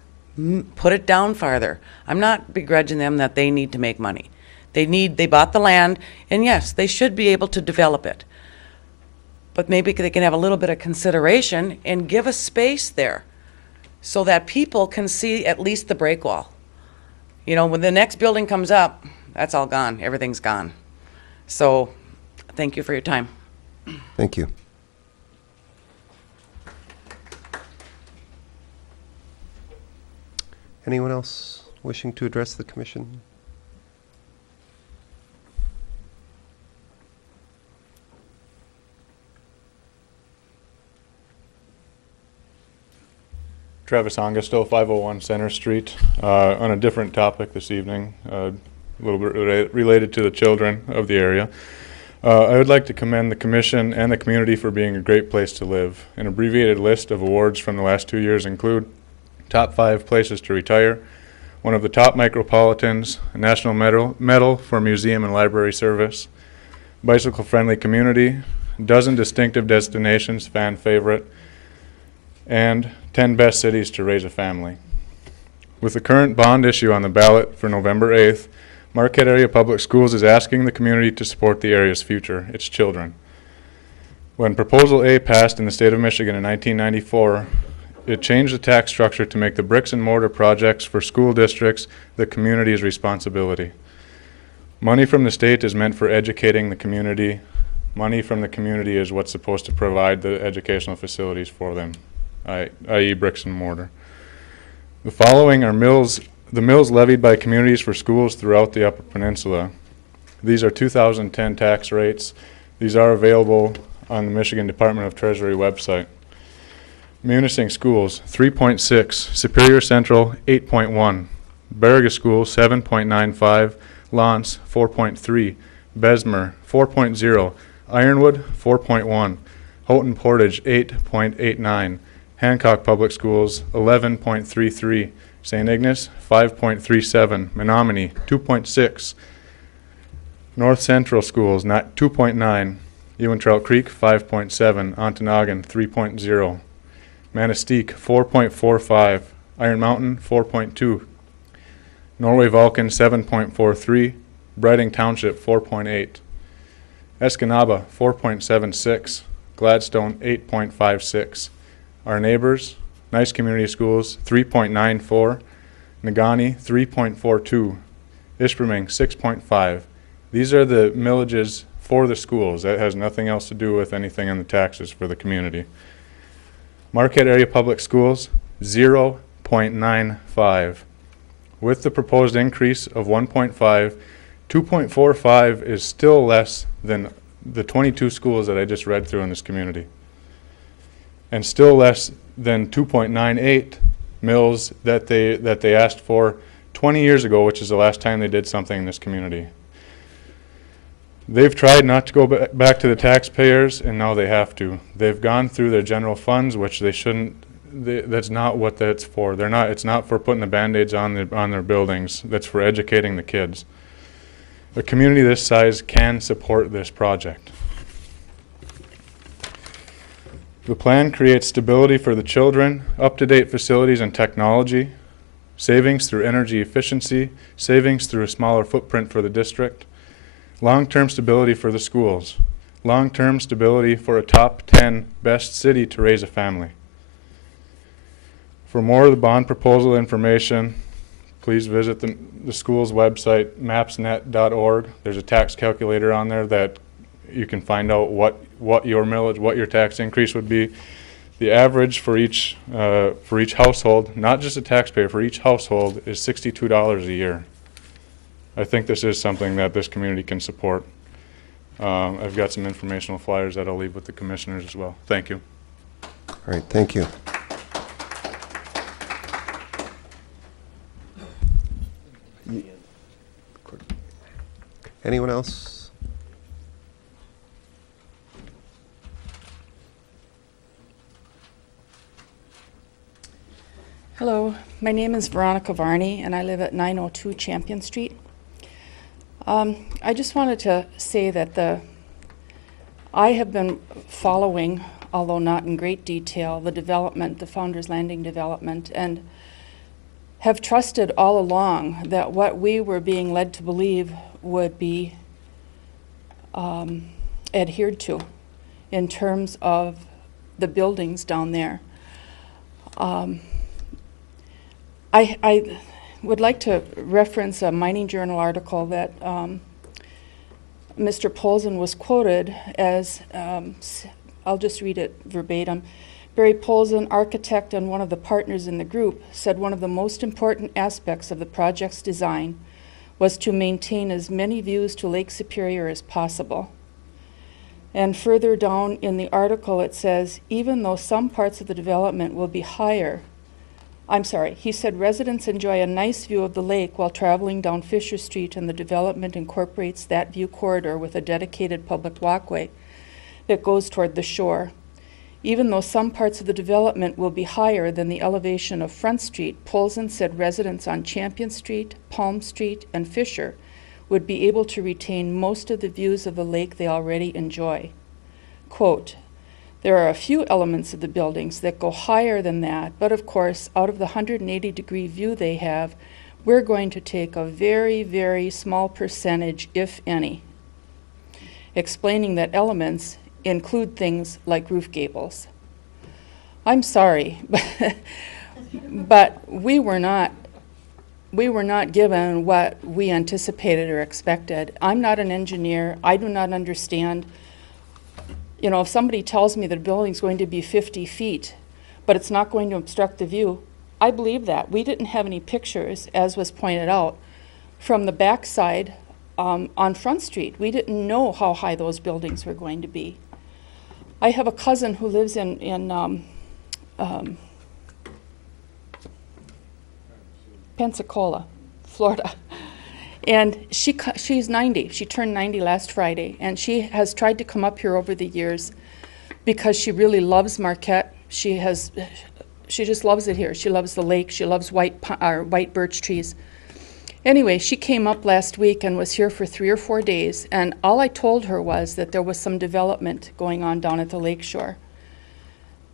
Put it down farther. I'm not begrudging them that they need to make money. They bought the land, and yes, they should be able to develop it. But maybe they can have a little bit of consideration and give a space there so that people can see at least the break wall. You know, when the next building comes up, that's all gone. Everything's gone. So thank you for your time. Thank you. Anyone else wishing to address the commission? Travis Ongesto, 501 Center Street. On a different topic this evening, a little bit related to the children of the area. I would like to commend the commission and the community for being a great place to live. An abbreviated list of awards from the last 2 years include top 5 places to retire, one of the top micropolitans, a national medal for museum and library service, bicycle-friendly community, a dozen distinctive destinations, fan favorite, and 10 best cities to raise a family. With the current bond issue on the ballot for November 8th, Marquette Area Public Schools is asking the community to support the area's future, its children. When Proposal A passed in the state of Michigan in 1994, it changed the tax structure to make the bricks and mortar projects for school districts the community's responsibility. Money from the state is meant for educating the community. Money from the community is what's supposed to provide the educational facilities for them, i.e. bricks and mortar. The following are the mills levied by communities for schools throughout the Upper Peninsula. These are 2010 tax rates. These are available on the Michigan Department of Treasury website. Munising schools, 3.6, Superior Central, 8.1, Baraga School, 7.95, Lance, 4.3, Bessemer, 4.0, Ironwood, 4.1, Houghton Portage, 8.89, Hancock Public Schools, 11.33, St. Ignace, 5.37, Menominee, 2.6, North Central Schools, 2.9, Ewan-Trout Creek, 5.7, Ontonagon, 3.0, Manistee, 4.45, Iron Mountain, 4.2, Norway Vulcan, 7.43, Briding Township, 4.8, Escanaba, 4.76, Gladstone, 8.56. Our neighbors, Nice Community Schools, 3.94, Negaunee, 3.42, Ishpeming, 6.5. These are the millages for the schools. That has nothing else to do with anything in the taxes for the community. Marquette Area Public Schools, 0.95. With the proposed increase of 1.5, 2.45 is still less than the 22 schools that I just read through in this community, and still less than 2.98 mills that they asked for 20 years ago, which is the last time they did something in this community. They've tried not to go back to the taxpayers, and now they have to. They've gone through their general funds, which they shouldn't. That's not what that's for. They're not. It's not for putting the band-aids on their buildings. That's for educating the kids. A community this size can support this project. The plan creates stability for the children, up-to-date facilities and technology, savings through energy efficiency, savings through a smaller footprint for the district, long-term stability for the schools, long-term stability for a top 10 best city to raise a family. For more of the bond proposal information, please visit the school's website, mapsnet.org. There's a tax calculator on there that you can find out what your millage, what your tax increase would be. The average for each household, not just a taxpayer, for each household is $62 a year. I think this is something that this community can support. I've got some informational flyers that I'll leave with the commissioners as well. Thank you. All right, thank you. Anyone else? Hello, my name is Veronica Varney, and I live at 902 Champion Street. I just wanted to say that I have been following, although not in great detail, the development, the Founders Landing development, and have trusted all along that what we were being led to believe would be adhered to in terms of the buildings down there. I would like to reference a Mining Journal article that Mr. Polson was quoted as, I'll just read it verbatim. Barry Polson, architect and one of the partners in the group, said one of the most important aspects of the project's design was to maintain as many views to Lake Superior as possible. And further down in the article it says, even though some parts of the development will be higher, he said residents enjoy a nice view of the lake while traveling down Fisher Street, and the development incorporates that view corridor with a dedicated public walkway that goes toward the shore. Even though some parts of the development will be higher than the elevation of Front Street, Polson said residents on Champion Street, Palm Street, and Fisher would be able to retain most of the views of the lake they already enjoy. Quote, there are a few elements of the buildings that go higher than that, but of course, out of the 180-degree view they have, we're going to take a very, very small percentage, if any, explaining that elements include things like roof gables. I'm sorry, but we were not given what we anticipated or expected. I'm not an engineer. I do not understand. You know, if somebody tells me that a building's going to be 50 feet, but it's not going to obstruct the view, I believe that. We didn't have any pictures, as was pointed out, from the backside on Front Street. We didn't know how high those buildings were going to be. I have a cousin who lives in Pensacola, Florida. And she's 90. She turned 90 last Friday, and she has tried to come up here over the years because she really loves Marquette. She just loves it here. She loves the lake. She loves white birch trees. Anyway, she came up last week and was here for 3 or 4 days, and all I told her was that there was some development going on down at the lakeshore.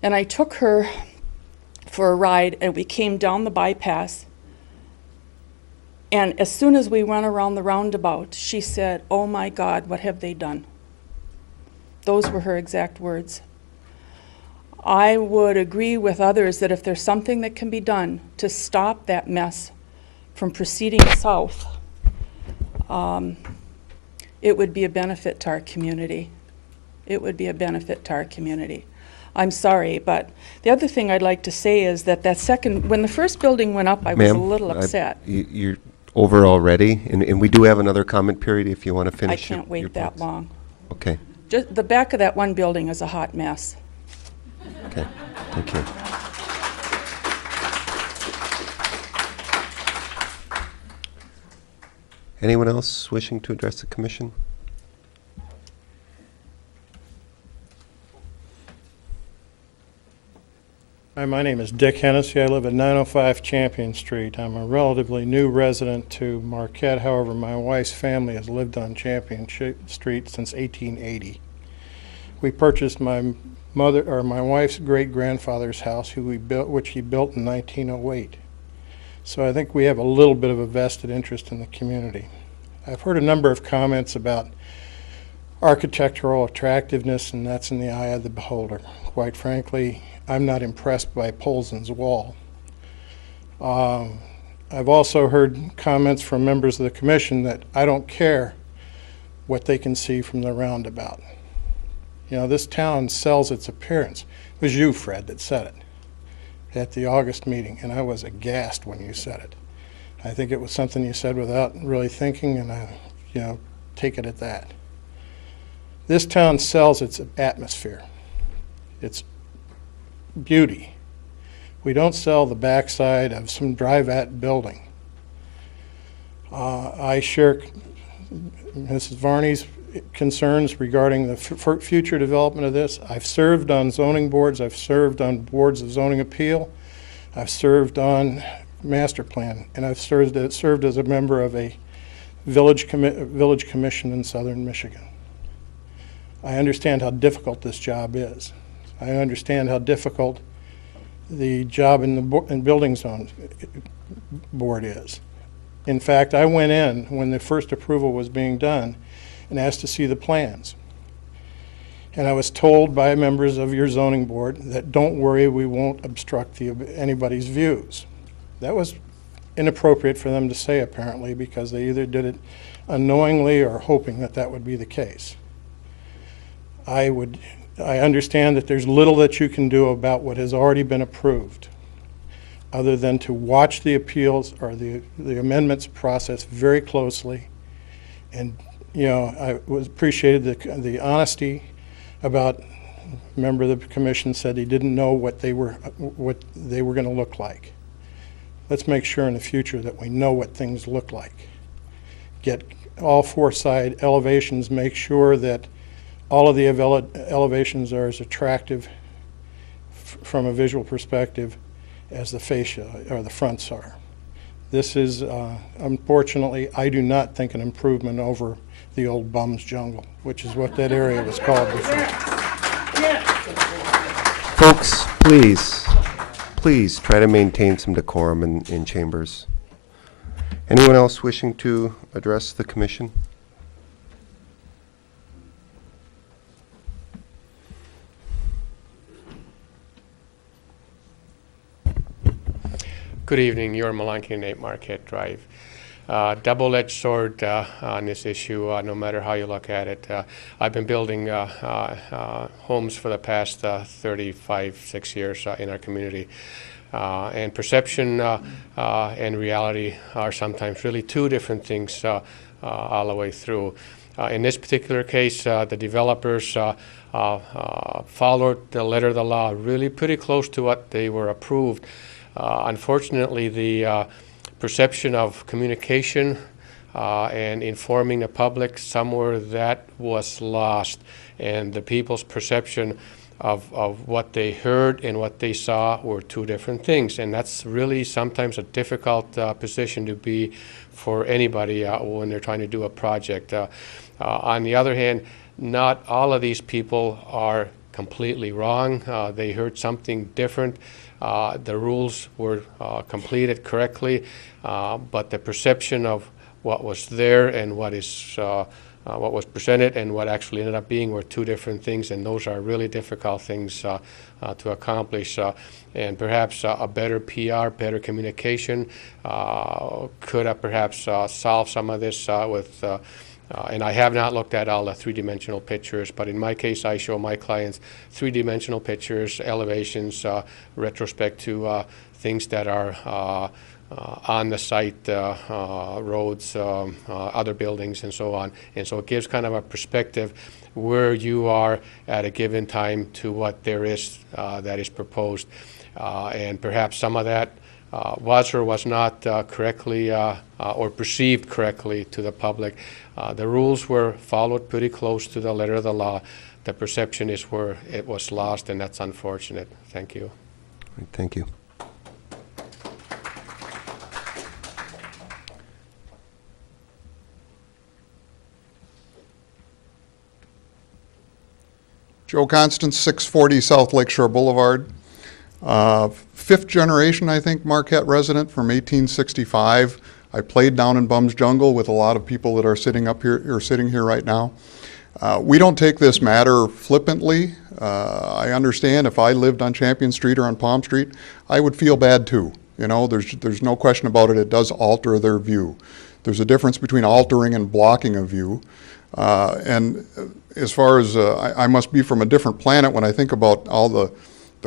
And I took her for a ride, and we came down the bypass. And as soon as we went around the roundabout, she said, "Oh my God, what have they done?" Those were her exact words. I would agree with others that if there's something that can be done to stop that mess from proceeding south, it would be a benefit to our community. It would be a benefit to our community. I'm sorry, but the other thing I'd like to say is that when the first building went up, I was a little upset. You're over already, and we do have another comment period if you want to I finish. can't wait that points. long. Okay. Just the back of that one building is a hot mess. Okay. Thank you. Anyone else wishing to address the commission? Hi, my name is Dick Hennessy. I live at 905 Champion Street. I'm a relatively new resident to Marquette. However, my wife's family has lived on Champion Street since 1880. We purchased my wife's great-grandfather's house, which he built in 1908. So I think we have a little bit of a vested interest in the community. I've heard a number of comments about architectural attractiveness, and that's in the eye of the beholder. Quite frankly, I'm not impressed by Polson's wall. I've also heard comments from members of the commission that I don't care what they can see from the roundabout. You know, this town sells its appearance. It was you, Fred, that said it at the August meeting, and I was aghast when you said it. I think it was something you said without really thinking, and I, take it at that. This town sells its atmosphere, its beauty. We don't sell the backside of some drive-at building. I share Mrs. Varney's concerns regarding the future development of this. I've served on zoning boards. I've served on boards of zoning appeal. I've served on master plan, and I've served as a member of a village commission in southern Michigan. I understand how difficult this job is. I understand how difficult the job in the building zone board is. In fact, I went in when the first approval was being done and asked to see the plans. And I was told by members of your zoning board that don't worry, we won't obstruct anybody's views. That was inappropriate for them to say, apparently, because they either did it unknowingly or hoping that that would be the case. I understand that there's little that you can do about what has already been approved, other than to watch the appeals or the amendments process very closely. And I appreciated the honesty about. A member of the commission said he didn't know what they were going to look like. Let's make sure in the future that we know what things look like. Get all four side elevations. Make sure that all of the elevations are as attractive from a visual perspective as the fascia or the fronts are. This is, unfortunately, I do not think an improvement over the old bum's jungle, which is what that area was called before. Folks, please try to maintain some decorum in chambers. Anyone else wishing to address the commission? Good evening. Your Malanky, 8 Marquette Drive. Double-edged sword on this issue, no matter how you look at it. I've been building homes for the past 6 years in our community. And perception and reality are sometimes really two different things all the way through. In this particular case, the developers followed the letter of the law really pretty close to what they were approved. Unfortunately, the perception of communication and informing the public, somewhere that was lost, and the people's perception of what they heard and what they saw were two different things, and that's really sometimes a difficult position to be for anybody when they're trying to do a project. On the other hand, not all of these people are completely wrong. They heard something different. The rules were completed correctly, but the perception of what was there and what was presented and what actually ended up being were two different things, and those are really difficult things to accomplish. And perhaps a better PR, better communication could have perhaps solved some of this with and I have not looked at all the three-dimensional pictures, but in my case, I show my clients three-dimensional pictures, elevations, retrospect to things that are on the site, roads, other buildings, and so on. And so it gives kind of a perspective where you are at a given time to what there is that is proposed. And perhaps some of that was or was not correctly or perceived correctly to the public. The rules were followed pretty close to the letter of the law. The perception is where it was lost, and that's unfortunate. Thank you. Thank you. Joe Constance, 640 South Lakeshore Boulevard. Fifth generation, I think, Marquette resident from 1865. I played down in Bum's Jungle with a lot of people that are sitting up here, or sitting here right now. We don't take this matter flippantly. I understand if I lived on Champion Street or on Palm Street, I would feel bad too. You know, there's no question about it. It does alter their view. There's a difference between altering and blocking a view. And as far as I must be from a different planet when I think about all the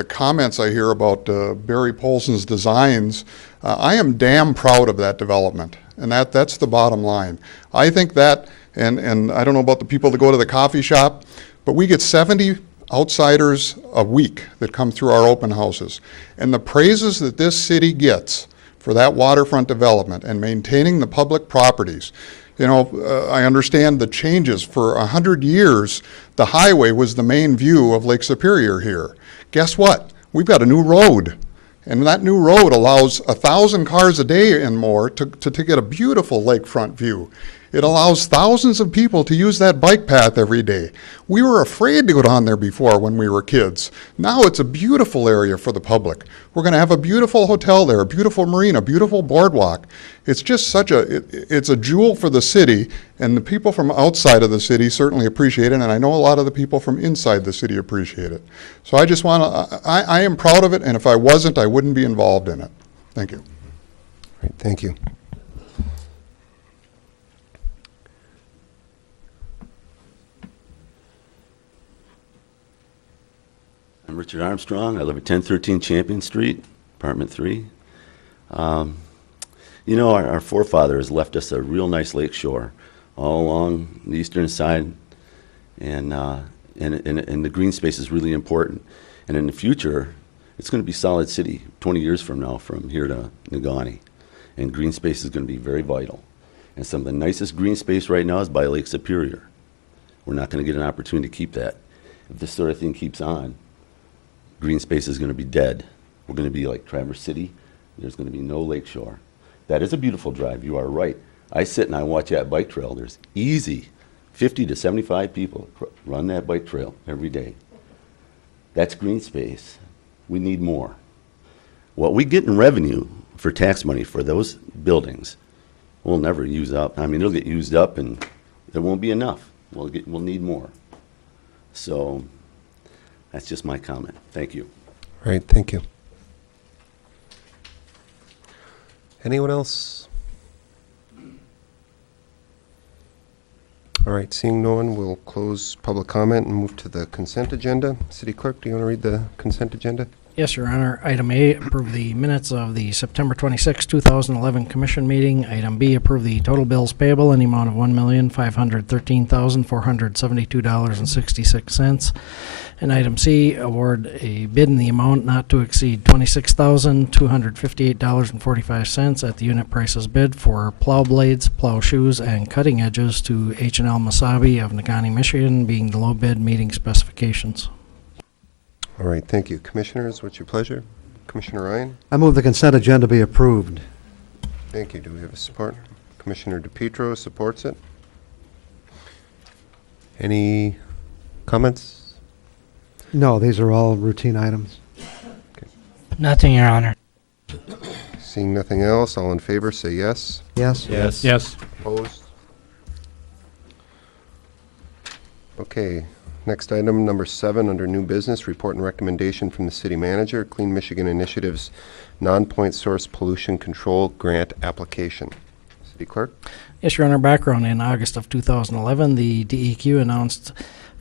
comments I hear about Barry Polson's designs. I am damn proud of that development, and that's the bottom line. I think that, and I don't know about the people that go to the coffee shop, but we get 70 outsiders a week that come through our open houses. And the praises that this city gets for that waterfront development and maintaining the public properties. You know, I understand the changes. For 100 years, the highway was the main view of Lake Superior here. Guess what? We've got a new road. And that new road allows 1,000 cars a day and more to get a beautiful lakefront view. It allows thousands of people to use that bike path every day. We were afraid to go down there before when we were kids. Now it's a beautiful area for the public. We're going to have a beautiful hotel there, a beautiful marina, a beautiful boardwalk. It's just it's a jewel for the city, and the people from outside of the city certainly appreciate it, and I know a lot of the people from inside the city appreciate it. So I just want to, I am proud of it, and if I wasn't, I wouldn't be involved in it. Thank you. Great, thank you. I'm Richard Armstrong. I live at 1013 Champion Street, apartment 3. You know, our forefathers left us a real nice lake shore all along the eastern side, and the green space is really important. And in the future, it's going to be Solid City 20 years from now from here to Negaunee, and green space is going to be very vital. And some of the nicest green space right now is by Lake Superior. We're not going to get an opportunity to keep that. If this sort of thing keeps on, green space is going to be dead. We're going to be like Traverse City. There's going to be no lake shore. That is a beautiful drive. You are right. I sit and I watch that bike trail. There's easy 50 to 75 people run that bike trail every day. That's green space. We need more. What we get in revenue for tax money for those buildings, we'll never use up. I mean, it'll get used up and there won't be enough. We'll need more. So that's just my comment. Thank you. All right, thank you. Anyone else? All right, seeing no one, we'll close public comment and move to the consent agenda. City Clerk, do you want to read the consent agenda? Yes, Your Honor. Item A, approve the minutes of the September 26, 2011 Commission meeting. Item B, approve the total bills payable in the amount of $1,513,472.66. And item C, award a bid in the amount not to exceed $26,258.45 at the unit prices bid for plow blades, plow shoes, and cutting edges to H&L Masabi of Negaunee, Michigan, being the low bid meeting specifications. All right, thank you. Commissioners, what's your pleasure? Commissioner Ryan? I move the consent agenda be approved. Thank you. Do we have a support? Commissioner DePietro supports it. Any comments? No, these are all routine items. Nothing, Your Honor. Seeing nothing else, all in favor say yes. Yes. Yes. Yes. Opposed? Okay. Next item, number 7, under new business, report and recommendation from the city manager, Clean Michigan Initiative's non-point source pollution control grant application. City Clerk? Yes, Your Honor. Background: in August of 2011, the DEQ announced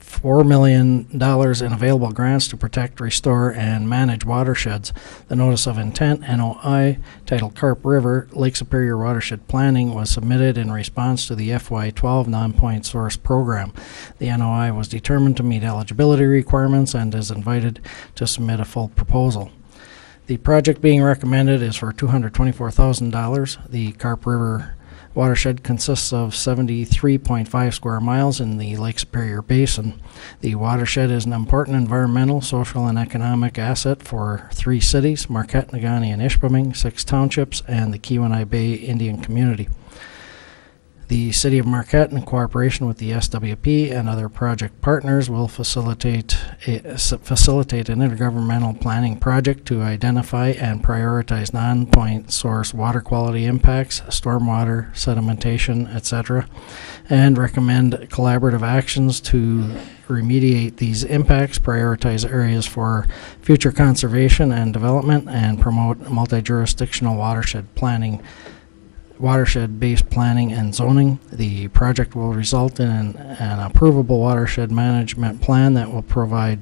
$4 million in available grants to protect, restore, and manage watersheds. The Notice of Intent, NOI, titled Carp River Lake Superior Watershed Planning, was submitted in response to the FY12 non-point source program. The NOI was determined to meet eligibility requirements and is invited to submit a full proposal. The project being recommended is for $224,000. The Carp River watershed consists of 73.5 square miles in the Lake Superior Basin. The watershed is an important environmental, social, and economic asset for 3 cities, Marquette, Negaunee, and Ishpeming, 6 townships, and the Keweenaw Bay Indian Community. The City of Marquette, in cooperation with the SWP and other project partners, will facilitate an intergovernmental planning project to identify and prioritize non-point source water quality impacts, stormwater, sedimentation, etc., and recommend collaborative actions to remediate these impacts, prioritize areas for future conservation and development, and promote multi-jurisdictional watershed-based planning and zoning. The project will result in an approvable watershed management plan that will provide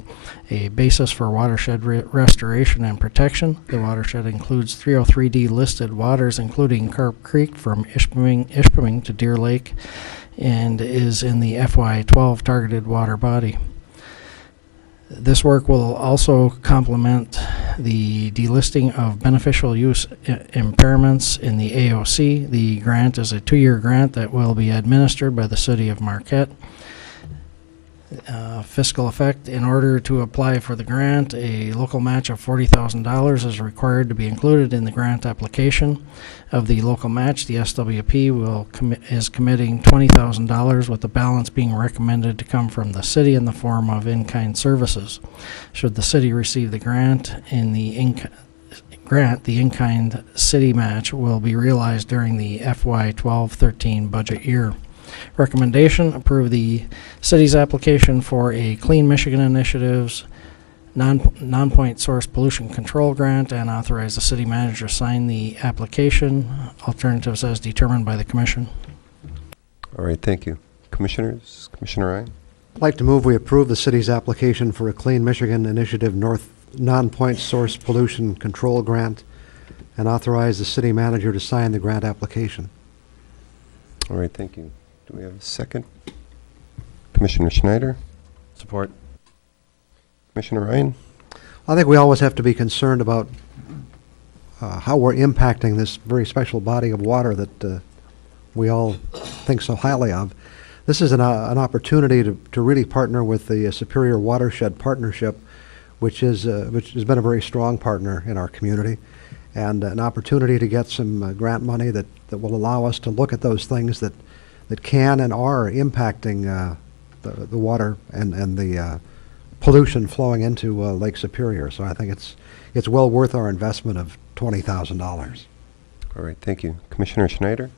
a basis for watershed restoration and protection. The watershed includes 303D listed waters, including Carp Creek from Ishpeming to Deer Lake, and is in the FY12 targeted water body. This work will also complement the delisting of beneficial use impairments in the AOC. The grant is a 2-year grant that will be administered by the City of Marquette. Fiscal effect: in order to apply for the grant, a local match of $40,000 is required to be included in the grant application. Of the local match, the SWP is committing $20,000, with the balance being recommended to come from the city in the form of in-kind services. Should the city receive the grant, the in-kind city match will be realized during the FY12-13 budget year. Recommendation: approve the city's application for a Clean Michigan Initiatives non-point source pollution control grant and authorize the city manager to sign the application. Alternatives as determined by the commission. All right, thank you. Commissioners, Commissioner Ryan? I'd like to move we approve the city's application for a Clean Michigan Initiative North non-point source pollution control grant and authorize the city manager to sign the grant application. All right, thank you. Do we have a second? Commissioner Schneider? Support. Commissioner Ryan? I think we always have to be concerned about how we're impacting this very special body of water that we all think so highly of. This is an opportunity to really partner with the Superior Watershed Partnership, which has been a very strong partner in our community, and an opportunity to get some grant money that will allow us to look at those things that can and are impacting the water and the pollution flowing into Lake Superior. So I think it's well worth our investment of $20,000. All right, thank you. Commissioner Schneider?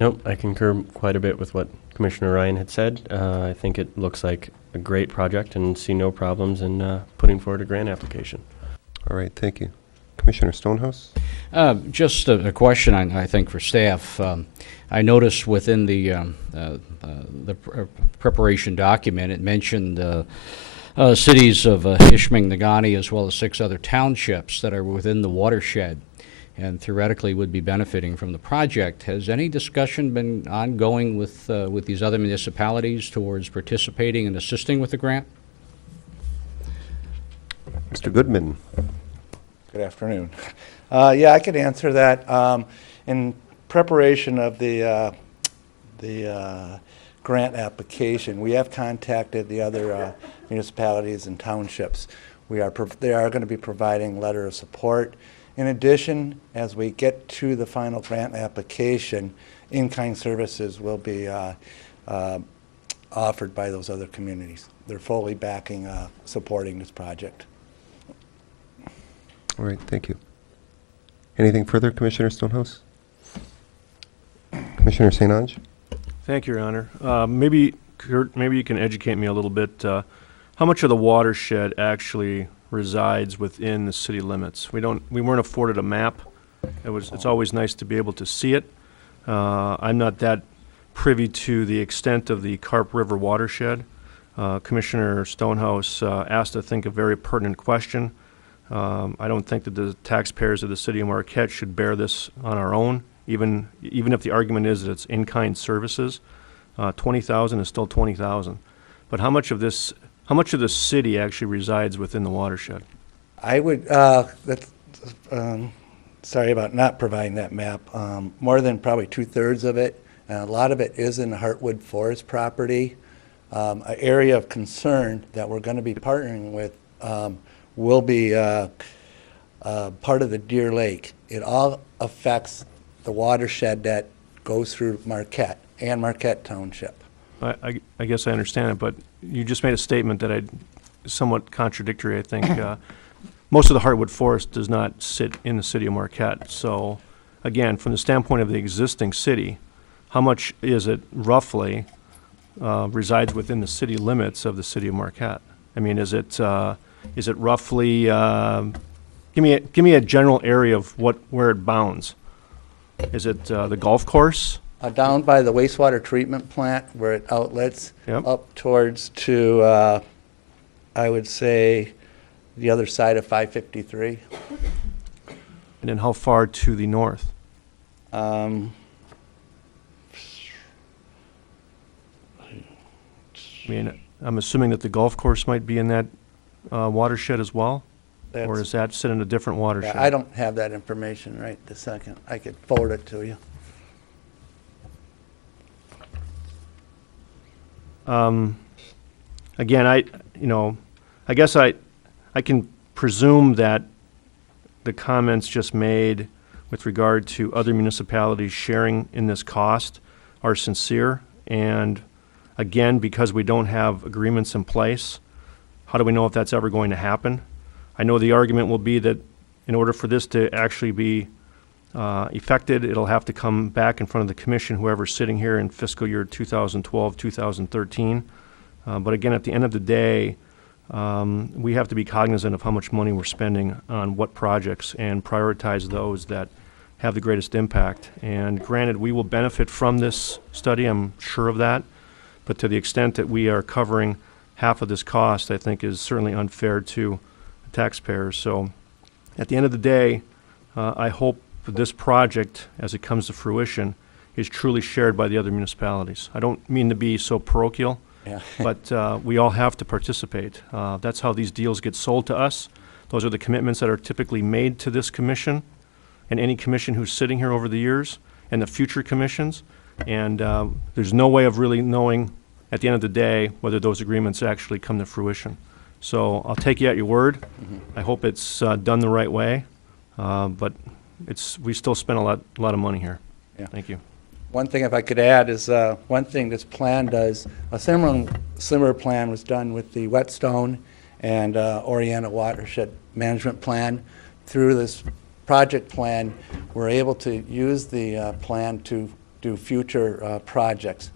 Nope, I concur quite a bit with what Commissioner Ryan had said. I think it looks like a great project and see no problems in putting forward a grant application. All right, thank you. Commissioner Stonehouse? Just a question, I think, for staff. I noticed within the preparation document, it mentioned cities of Ishpeming, Negaunee, as well as 6 other townships that are within the watershed and theoretically would be benefiting from the project. Has any discussion been ongoing with these other municipalities towards participating and assisting with the grant? Mr. Goodman? Good afternoon. Yeah, I could answer that. In preparation of the grant application, we have contacted the other municipalities and townships. They are going to be providing letter of support. In addition, as we get to the final grant application, in-kind services will be offered by those other communities. They're fully backing, supporting this project. All right, thank you. Anything further, Commissioner Stonehouse? Commissioner St. Onge? Thank you, Your Honor. Maybe, Kurt, maybe you can educate me a little bit. How much of the watershed actually resides within the city limits? We weren't afforded a map. It's always nice to be able to see it. I'm not that privy to the extent of the Carp River watershed. Commissioner Stonehouse asked, I think, a very pertinent question. I don't think that the taxpayers of the city of Marquette should bear this on our own, even if the argument is that it's in-kind services. 20,000 is still 20,000. But how much of the city actually resides within the watershed? I would, sorry about not providing that map. More than probably 2/3 of it, and a lot of it is in the Heartwood Forest property. An area of concern that we're going to be partnering with will be part of the Deer Lake. It all affects the watershed that goes through Marquette and Marquette Township. I guess I understand it, but you just made a statement that I somewhat contradictory, I think. Most of the Heartwood Forest does not sit in the city of Marquette. So, again, from the standpoint of the existing city, how much is it roughly resides within the city limits of the city of Marquette? I mean, is it roughly? Give me a general area of where it bounds. Is it the golf course? Down by the wastewater treatment plant where it outlets up towards to, I would say, the other side of 553. And then how far to the north? I mean, I'm assuming that the golf course might be in that watershed as well? Or does that sit in a different watershed? I don't have that information right this second. I could forward it to you. Again, I guess I can presume that the comments just made with regard to other municipalities sharing in this cost are sincere. And again, because we don't have agreements in place, how do we know if that's ever going to happen? I know the argument will be that in order for this to actually be effected, it'll have to come back in front of the commission, whoever's sitting here in fiscal year 2012, 2013. But again, at the end of the day, we have to be cognizant of how much money we're spending on what projects and prioritize those that have the greatest impact. And granted, we will benefit from this study, I'm sure of that. But to the extent that we are covering half of this cost, I think is certainly unfair to taxpayers. So at the end of the day, I hope this project, as it comes to fruition, is truly shared by the other municipalities. I don't mean to be so parochial, but we all have to participate. That's how these deals get sold to us. Those are the commitments that are typically made to this commission and any commission who's sitting here over the years and the future commissions. And there's no way of really knowing at the end of the day whether those agreements actually come to fruition. So I'll take you at your word. I hope it's done the right way, but we still spend a lot of money here. Yeah. Thank you. One thing, if I could add, is one thing this plan does. A similar plan was done with the Whetstone and Oriental Watershed Management Plan. Through this project plan, we're able to use the plan to do future projects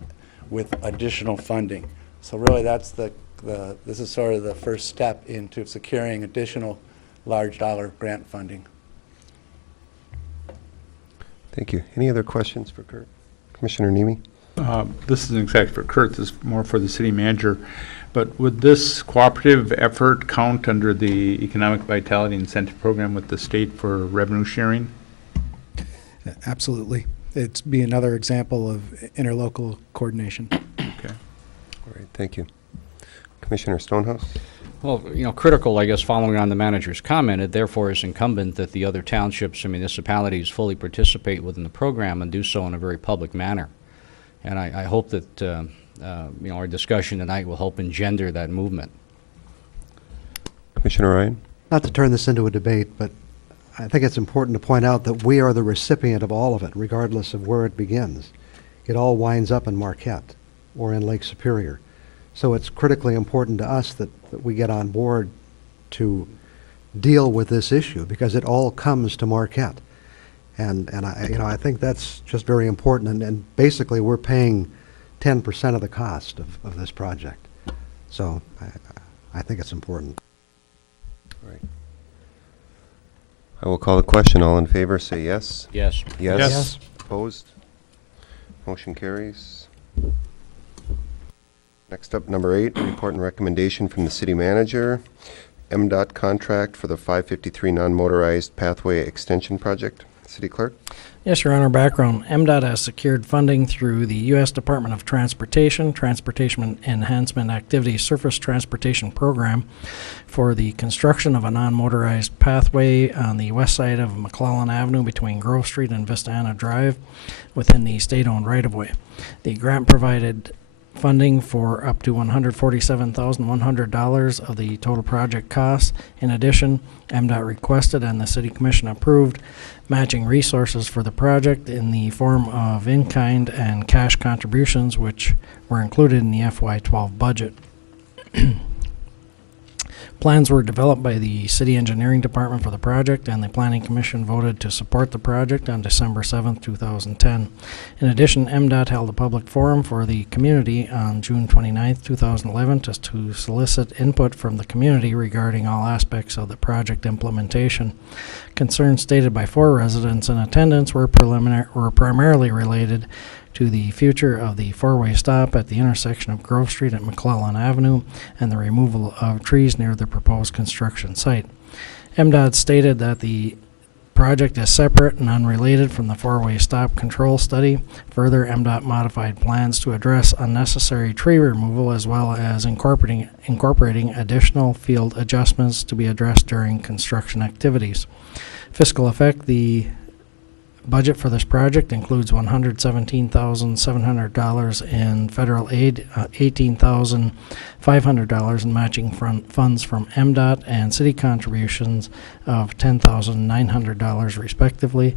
with additional funding. So really, that's this is sort of the first step into securing additional large dollar grant funding. Thank you. Any other questions for Kurt? Commissioner Nemi? This isn't exactly for Kurt, this is more for the city manager. But would this cooperative effort count under the Economic Vitality Incentive Program with the state for revenue sharing? Absolutely. It's be another example of interlocal coordination. Okay. All right, thank you. Commissioner Stonehouse? Well, critical, I guess, following on the manager's comment, it therefore is incumbent that the other townships and municipalities fully participate within the program and do so in a very public manner. And I hope that, our discussion tonight will help engender that movement. Commissioner Ryan? Not to turn this into a debate, but I think it's important to point out that we are the recipient of all of it, regardless of where it begins. It all winds up in Marquette or in Lake Superior. So it's critically important to us that we get on board to deal with this issue because it all comes to Marquette. And I think that's just very important. And basically, we're paying 10% of the cost of this project. So I think it's important. All right. I will call the question. All in favor, say yes. Yes. Yes. Yes. Opposed? Motion carries. Next up, number 8, report and recommendation from the city manager. MDOT contract for the 553 non-motorized pathway extension project. City clerk? Yes, Your Honor. Background. MDOT has secured funding through the U.S. Department of Transportation, Transportation Enhancement Activity Surface Transportation Program for the construction of a non-motorized pathway on the west side of McClellan Avenue between Grove Street and Vista Ana Drive within the state-owned right-of-way. The grant provided funding for up to $147,100 of the total project cost. In addition, MDOT requested and the City Commission approved matching resources for the project in the form of in-kind and cash contributions, which were included in the FY12 budget. Plans were developed by the City Engineering Department for the project, and the Planning Commission voted to support the project on December 7, 2010. In addition, MDOT held a public forum for the community on June 29, 2011, to solicit input from the community regarding all aspects of the project implementation. Concerns stated by 4 residents in attendance were primarily related to the future of the 4-way stop at the intersection of Grove Street and McClellan Avenue and the removal of trees near the proposed construction site. MDOT stated that the project is separate and unrelated from the 4-way stop control study. Further, MDOT modified plans to address unnecessary tree removal as well as incorporating additional field adjustments to be addressed during construction activities. Fiscal effect: the budget for this project includes $117,700 in federal aid, $18,500 in matching funds from MDOT, and city contributions of $10,900 respectively.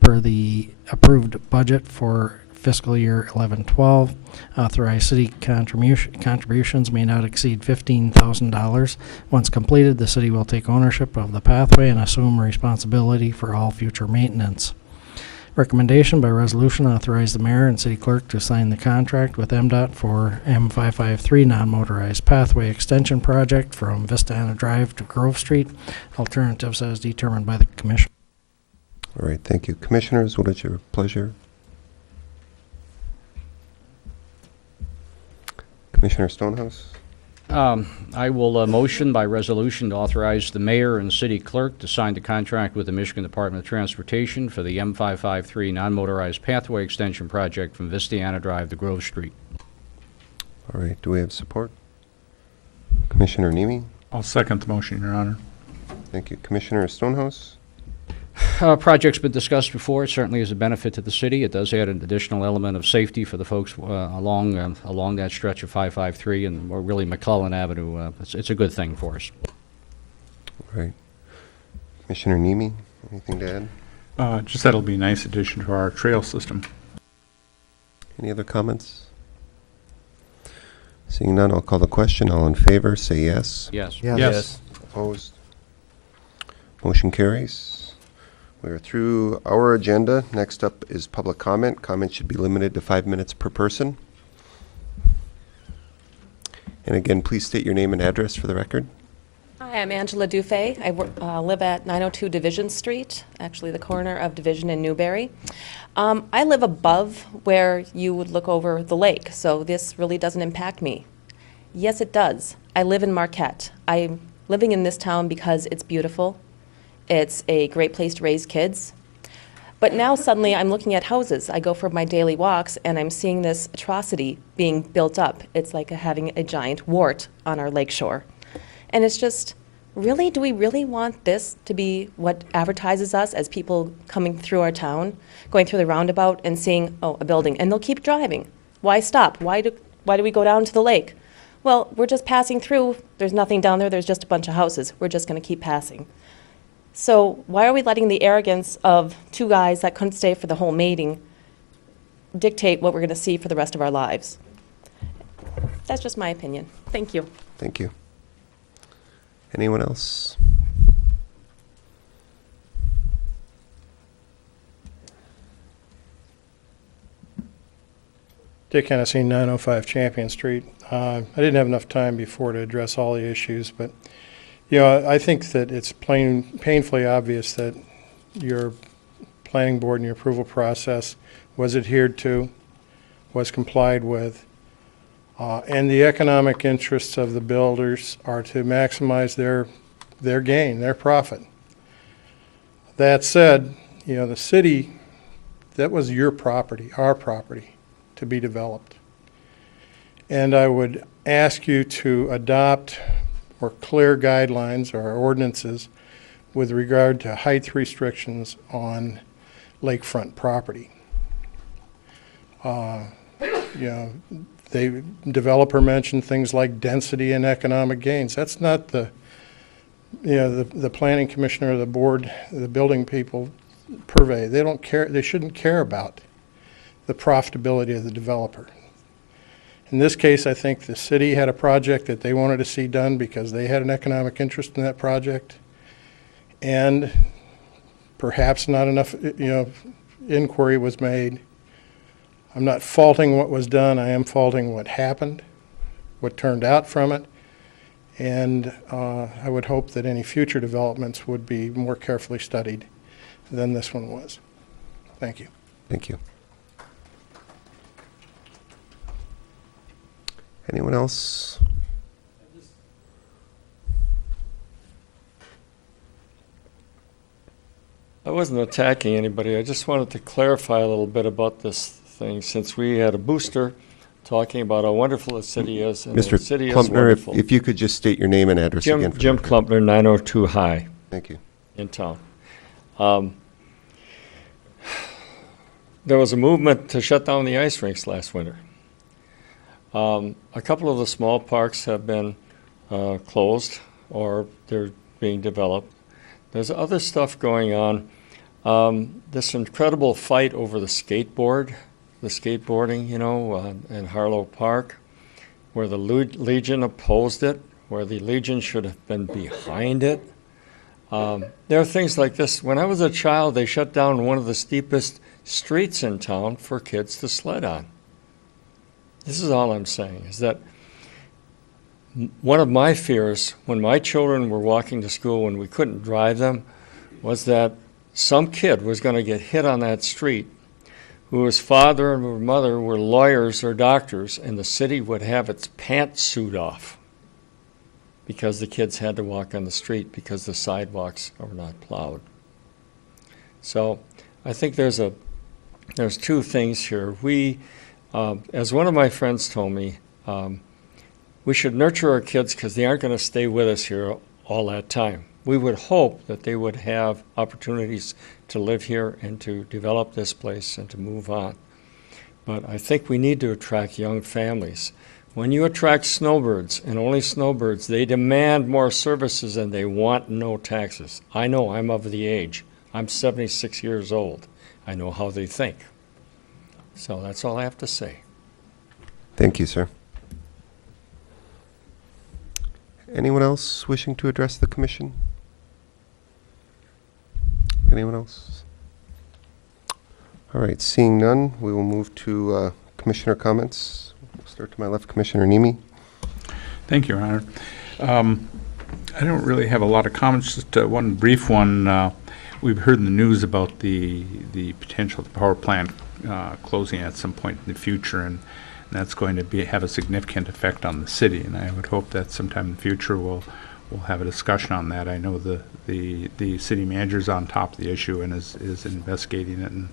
Per the approved budget for fiscal year 11-12, authorized city contributions may not exceed $15,000. Once completed, the city will take ownership of the pathway and assume responsibility for all future maintenance. Recommendation by resolution: authorize the mayor and city clerk to sign the contract with MDOT for M553 non-motorized pathway extension project from Vista Ana Drive to Grove Street. Alternatives as determined by the commission. All right, thank you. Commissioners, what is your pleasure? Commissioner Stonehouse? I will motion by resolution to authorize the mayor and city clerk to sign the contract with the Michigan Department of Transportation for the M553 non-motorized pathway extension project from Vista Ana Drive to Grove Street. All right, do we have support? Commissioner Nemi? I'll second the motion, Your Honor. Thank you. Commissioner Stonehouse? Project's been discussed before. It certainly is a benefit to the city. It does add an additional element of safety for the folks along that stretch of 553 and or really McClellan Avenue. It's a good thing for us. All right. Commissioner Nemi, anything to add? Just that'll be a nice addition to our trail system. Any other comments? Seeing none, I'll call the question. All in favor, say yes. Yes. Yes. Opposed? Motion carries. We are through our agenda. Next up is public comment. Comments should be limited to 5 minutes per person. And again, please state your name and address for the record. Hi, I'm Angela Dufay. I live at 902 Division Street, actually the corner of Division and Newberry. I live above where you would look over the lake, so this really doesn't impact me. Yes, it does. I live in Marquette. I'm living in this town because it's beautiful. It's a great place to raise kids. But now suddenly I'm looking at houses. I go for my daily walks and I'm seeing this atrocity being built up. It's like having a giant wart on our lakeshore. And it's just, really, do we really want this to be what advertises us as people coming through our town, going through the roundabout and seeing, oh, a building, and they'll keep driving. Why stop? Why do we go down to the lake? Well, we're just passing through. There's nothing down there. There's just a bunch of houses. We're just going to keep passing. So why are we letting the arrogance of 2 guys that couldn't stay for the whole meeting dictate what we're going to see for the rest of our lives? That's just my opinion. Thank you. Thank you. Anyone else? Dick Hennessy, 905 Champion Street. I didn't have enough time before to address all the issues, but you know, I think that it's painfully obvious that your planning board and your approval process was adhered to, was complied with. And the economic interests of the builders are to maximize their gain, their profit. That said, you know, the city, that was your property, our property, to be developed. And I would ask you to adopt or clear guidelines or ordinances with regard to height restrictions on lakefront property. You know, the developer mentioned things like density and economic gains. That's not the, you know, the planning commissioner or the board, the building people purvey. They don't care, they shouldn't care about the profitability of the developer. In this case, I think the city had a project that they wanted to see done because they had an economic interest in that project. And perhaps not enough, you know, inquiry was made. I'm not faulting what was done. I am faulting what happened, what turned out from it. And I would hope that any future developments would be more carefully studied than this one was. Thank you. Thank you. Anyone else? I wasn't attacking anybody. I just wanted to clarify a little bit about this thing, since we had a booster talking about how wonderful the city is, and the city is Mr. Klumpner, wonderful. if you could just state your name and address again. For Jim Klumpner, 902 High. Thank you. In town. There was a movement to shut down the ice rinks last winter. A couple of the small parks have been closed, or they're being developed. There's other stuff going on. This incredible fight over the skateboarding, you know, in Harlow Park, where the Legion opposed it, where the Legion should have been behind it. There are things like this. When I was a child, they shut down one of the steepest streets in town for kids to sled on. This is all I'm saying, is that one of my fears when my children were walking to school when we couldn't drive them was that some kid was going to get hit on that street whose father and mother were lawyers or doctors, and the city would have its pantsuit off because the kids had to walk on the street because the sidewalks are not plowed. So I think there's two things here. We, as one of my friends told me, we should nurture our kids because they aren't going to stay with us here all that time. We would hope that they would have opportunities to live here and to develop this place and to move on. But I think we need to attract young families. When you attract snowbirds, and only snowbirds, they demand more services and they want no taxes. I know, I'm of the age. I'm 76 years old. I know how they think. So that's all I have to say. Thank you, sir. Anyone else wishing to address the commission? Anyone else? All right, seeing none, we will move to commissioner comments. We'll start to my left, Commissioner Nemi. Thank you, Your Honor. I don't really have a lot of comments, just one brief one. We've heard in the news about the potential of the power plant closing at some point in the future, and that's going to have a significant effect on the city. And I would hope that sometime in the future we'll have a discussion on that. I know the city manager's on top of the issue and is investigating it, and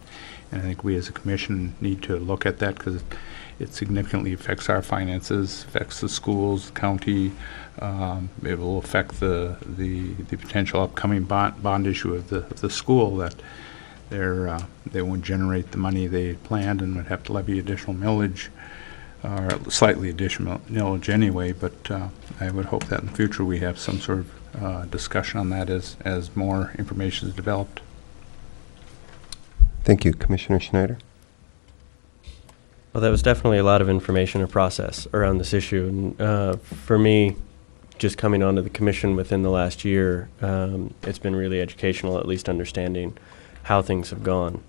I think we as a commission need to look at that because it significantly affects our finances, affects the schools, the county. It will affect the potential upcoming bond issue of the school, that they won't generate the money they planned and would have to levy additional millage, or slightly additional millage anyway. But I would hope that in the future we have some sort of discussion on that as more information is developed. Thank you, Commissioner Schneider. Well, that was definitely a lot of information to process around this issue. And for me, just coming onto the commission within the last year, it's been really educational, at least understanding how things have gone,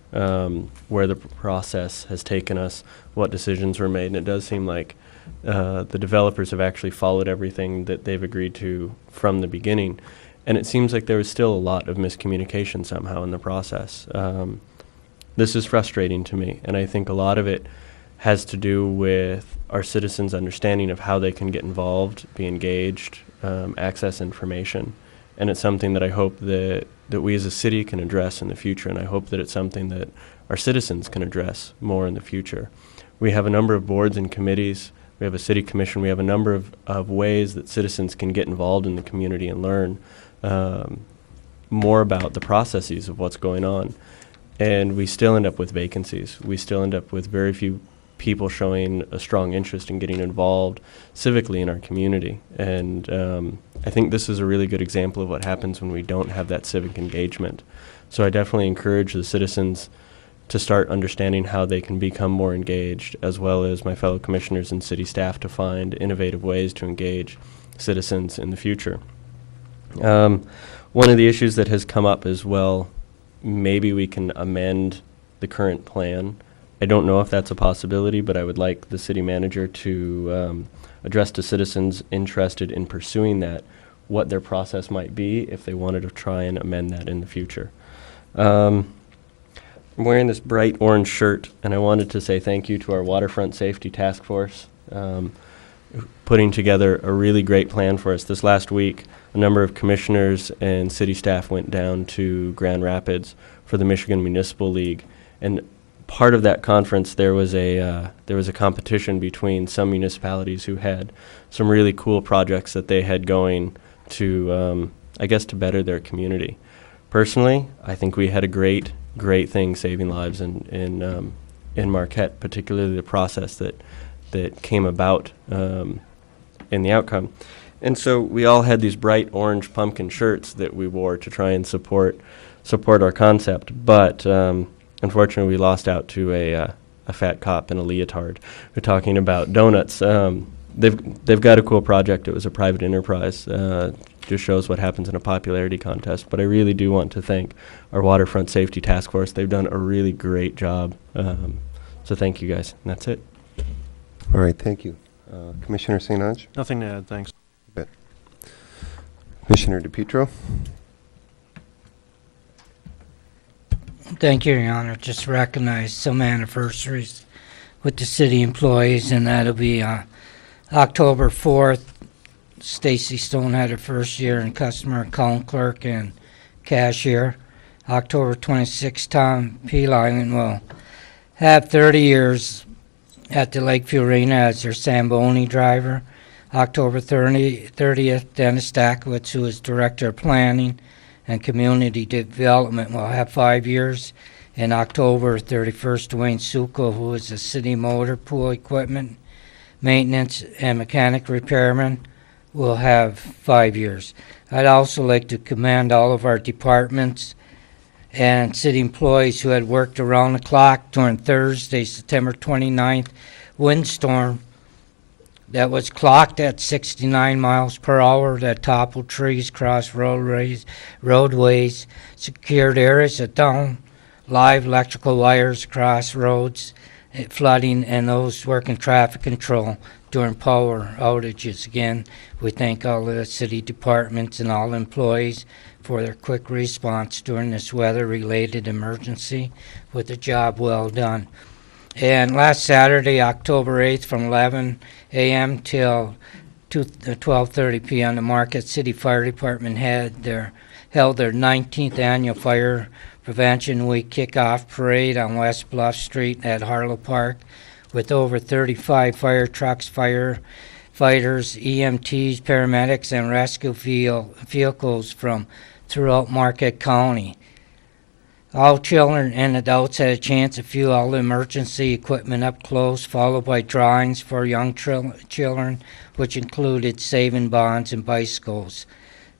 where the process has taken us, what decisions were made. And it does seem like the developers have actually followed everything that they've agreed to from the beginning. And it seems like there was still a lot of miscommunication somehow in the process. This is frustrating to me, and I think a lot of it has to do with our citizens' understanding of how they can get involved, be engaged, access information. And it's something that I hope that we as a city can address in the future, and I hope that it's something that our citizens can address more in the future. We have a number of boards and committees. We have a city commission. We have a number of ways that citizens can get involved in the community and learn more about the processes of what's going on. And we still end up with vacancies. We still end up with very few people showing a strong interest in getting involved civically in our community. And I think this is a really good example of what happens when we don't have that civic engagement. So I definitely encourage the citizens to start understanding how they can become more engaged, as well as my fellow commissioners and city staff to find innovative ways to engage citizens in the future. One of the issues that has come up is, well, maybe we can amend the current plan. I don't know if that's a possibility, but I would like the city manager to address to citizens interested in pursuing that what their process might be if they wanted to try and amend that in the future. I'm wearing this bright orange shirt, and I wanted to say thank you to our Waterfront Safety Task Force, putting together a really great plan for us. This last week, a number of commissioners and city staff went down to Grand Rapids for the Michigan Municipal League, and part of that conference there was a competition between some municipalities who had some really cool projects that they had going to, I guess, to better their community. Personally, I think we had a great thing saving lives in Marquette, particularly the process that came about in the outcome. And so we all had these bright orange pumpkin shirts that we wore to try and support our concept, but unfortunately we lost out to a fat cop in a leotard. We're talking about donuts. They've got a cool project. It was a private enterprise. Just shows what happens in a popularity contest. But I really do want to thank our Waterfront Safety Task Force. They've done a really great job. So thank you guys. And that's it. All right, thank you. Commissioner St. Ange? Nothing to add, thanks. Bet. Commissioner DePietro? Thank you, Your Honor. Just recognize some anniversaries with the city employees, and that'll be October 4th. Stacy Stone had her first year in customer account clerk and cashier. October 26th, Tom Peeline will have 30 years at the Lakeview Arena as their Zamboni driver. October 30th, Dennis Stakowitz, who is Director of Planning and Community Development, will have 5 years. And October 31st, Dwayne Suko, who is a city motor pool equipment maintenance and mechanic repairman, will have 5 years. I'd also like to commend all of our departments and city employees who had worked around the clock during Thursday, September 29th windstorm that was clocked at 69 miles per hour, that toppled trees, crossed roadways, secured areas that down live electrical wires across roads, flooding, and those working traffic control during power outages. Again, we thank all of the city departments and all employees for their quick response during this weather-related emergency with a job well done. And last Saturday, October 8th, from 11 a.m. till 12:30 p.m., the Marquette City Fire Department held their 19th annual Fire Prevention Week kickoff parade on West Bluff Street at Harlow Park, with over 35 fire trucks, firefighters, EMTs, paramedics, and rescue vehicles from throughout Marquette County. All children and adults had a chance to view all the emergency equipment up close, followed by drawings for young children, which included saving bonds and bicycles.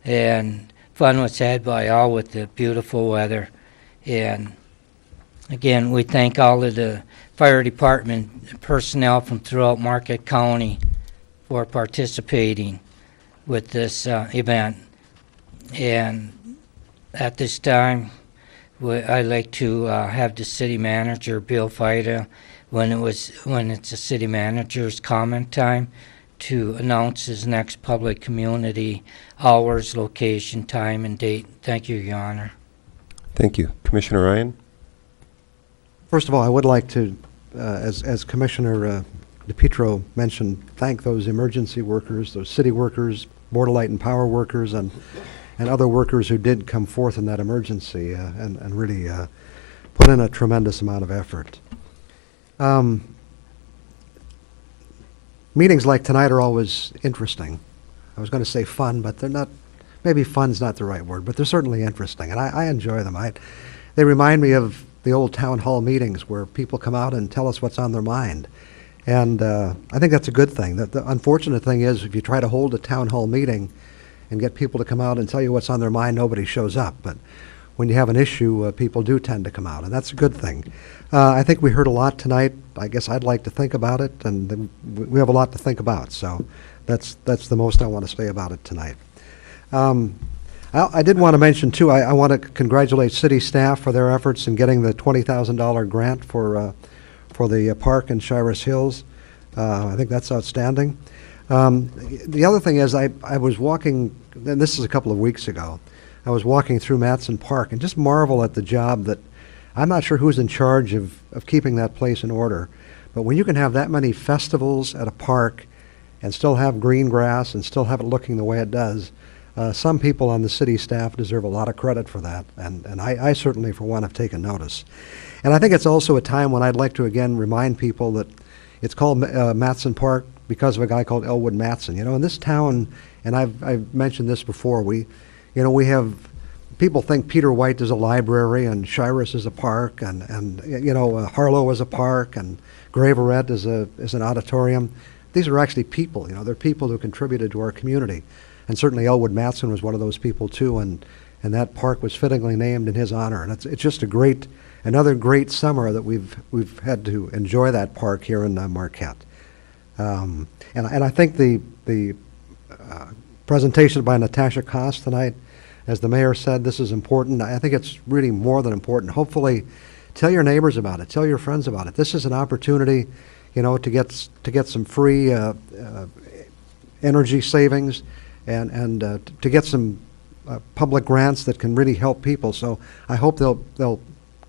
And fun was had by all with the beautiful weather. And again, we thank all of the fire department personnel from throughout Marquette County for participating with this event. And at this time, I'd like to have the city manager, Bill Fida, when it's the city manager's comment time, to announce his next public community hours, location, time, and date. Thank you, Your Honor. Thank you. Commissioner Ryan? First of all, I would like to, as Commissioner DePietro mentioned, thank those emergency workers, those city workers, Board of Light and Power workers, and other workers who did come forth in that emergency and really put in a tremendous amount of effort. Meetings like tonight are always interesting. I was going to say fun, but they're not. Maybe fun's not the right word, but they're certainly interesting, and I enjoy them. They remind me of the old town hall meetings where people come out and tell us what's on their mind. And I think that's a good thing. The unfortunate thing is if you try to hold a town hall meeting and get people to come out and tell you what's on their mind, nobody shows up. But when you have an issue, people do tend to come out, and that's a good thing. I think we heard a lot tonight. I guess I'd like to think about it, and then we have a lot to think about. So that's the most I want to say about it tonight. I did want to mention, too, I want to congratulate city staff for their efforts in getting the $20,000 grant for the park in Shiras Hills. I think that's outstanding. The other thing is I was walking, and this is a couple of weeks ago, I was walking through Matson Park and just marvel at the job that, I'm not sure who's in charge of keeping that place in order, but when you can have that many festivals at a park and still have green grass and still have it looking the way it does, some people on the city staff deserve a lot of credit for that, and I certainly, for one, have taken notice. And I think it's also a time when I'd like to, again, remind people that it's called Matson Park because of a guy called Elwood Matson. You know, in this town, and I've mentioned this before, we have, people think Peter White is a library and Shiras is a park and Harlow is a park and Graveret is an auditorium. These are actually people, they're people who contributed to our community. And certainly Elwood Matson was one of those people too, and that park was fittingly named in his honor. And it's just another great summer that we've had to enjoy that park here in Marquette. And I think the presentation by Natasha Koss tonight, as the mayor said, this is important. I think it's really more than important. Hopefully, tell your neighbors about it. Tell your friends about it. This is an opportunity, to get some free energy savings and to get some public grants that can really help people. So I hope they'll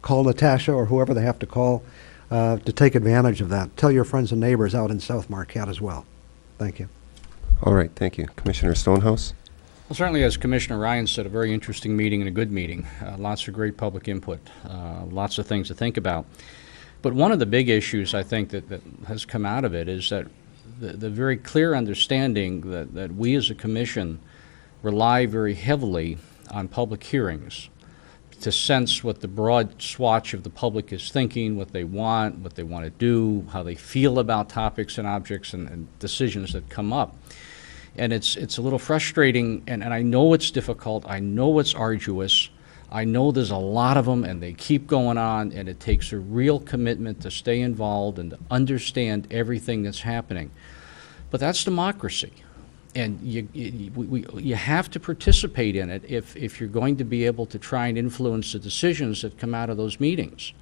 call Natasha or whoever they have to call to take advantage of that. Tell your friends and neighbors out in South Marquette as well. Thank you. All right, thank you. Commissioner Stonehouse? Well, certainly, as Commissioner Ryan said, a very interesting meeting and a good meeting. Lots of great public input, lots of things to think about. But one of the big issues I think that has come out of it is that the very clear understanding that we as a commission rely very heavily on public hearings to sense what the broad swatch of the public is thinking, what they want to do, how they feel about topics and objects and decisions that come up. And it's a little frustrating, and I know it's difficult, I know it's arduous, I know there's a lot of them and they keep going on, and it takes a real commitment to stay involved and to understand everything that's happening. But that's democracy. And you have to participate in it if you're going to be able to try and influence the decisions that come out of those meetings.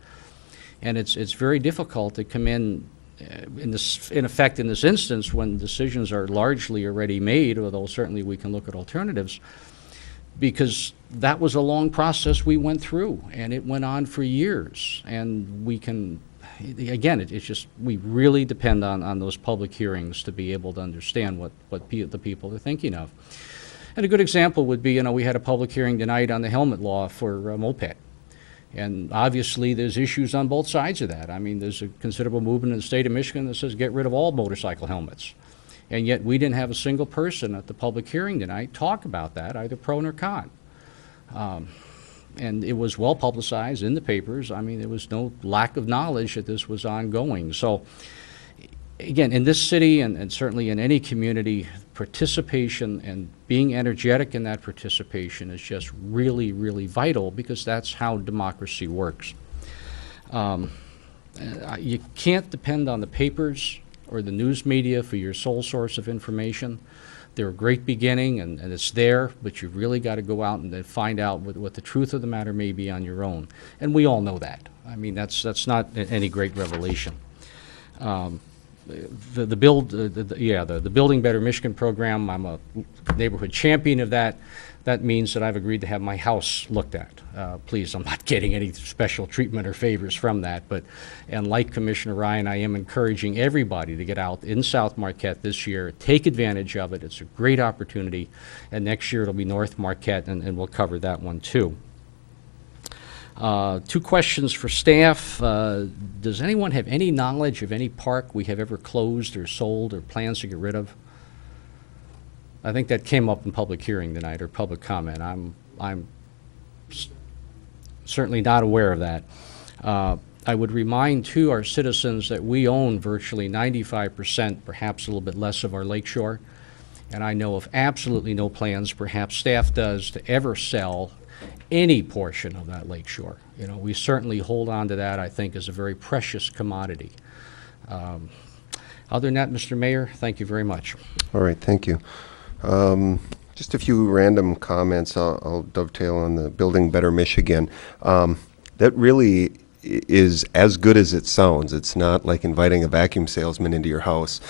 And it's very difficult to come in effect in this instance when decisions are largely already made, although certainly we can look at alternatives, because that was a long process we went through, and it went on for years. And we can, again, it's just, we really depend on those public hearings to be able to understand what the people are thinking of. And a good example would be, we had a public hearing tonight on the helmet law for moped. And obviously there's issues on both sides of that. I mean, there's a considerable movement in the state of Michigan that says get rid of all motorcycle helmets. And yet we didn't have a single person at the public hearing tonight talk about that, either pro nor con. And it was well publicized in the papers. I mean, there was no lack of knowledge that this was ongoing. So again, in this city and certainly in any community, participation and being energetic in that participation is just really, really vital, because that's how democracy works. You can't depend on the papers or the news media for your sole source of information. They're a great beginning, and it's there, but you've really got to go out and find out what the truth of the matter may be on your own. And we all know that. I mean, that's not any great revelation. the Building Better Michigan program. I'm a neighborhood champion of that. That means that I've agreed to have my house looked at. Please, I'm not getting any special treatment or favors from that, and like Commissioner Ryan, I am encouraging everybody to get out in South Marquette this year, take advantage of it. It's a great opportunity, and next year it'll be North Marquette, and we'll cover that one too. 2 questions for staff. Does anyone have any knowledge of any park we have ever closed or sold or plans to get rid of? I think that came up in public hearing tonight, or public comment. I'm certainly not aware of that. I would remind, too, our citizens that we own virtually 95%, perhaps a little bit less, of our lakeshore. And I know of absolutely no plans, perhaps staff does, to ever sell any portion of that lakeshore. You know, we certainly hold on to that, I think, as a very precious commodity. Other than that, Mr. Mayor, thank you very much. All right, thank you. Just a few random comments. I'll dovetail on the Building Better Michigan. That really is as good as it sounds. It's not like inviting a vacuum salesman into your house.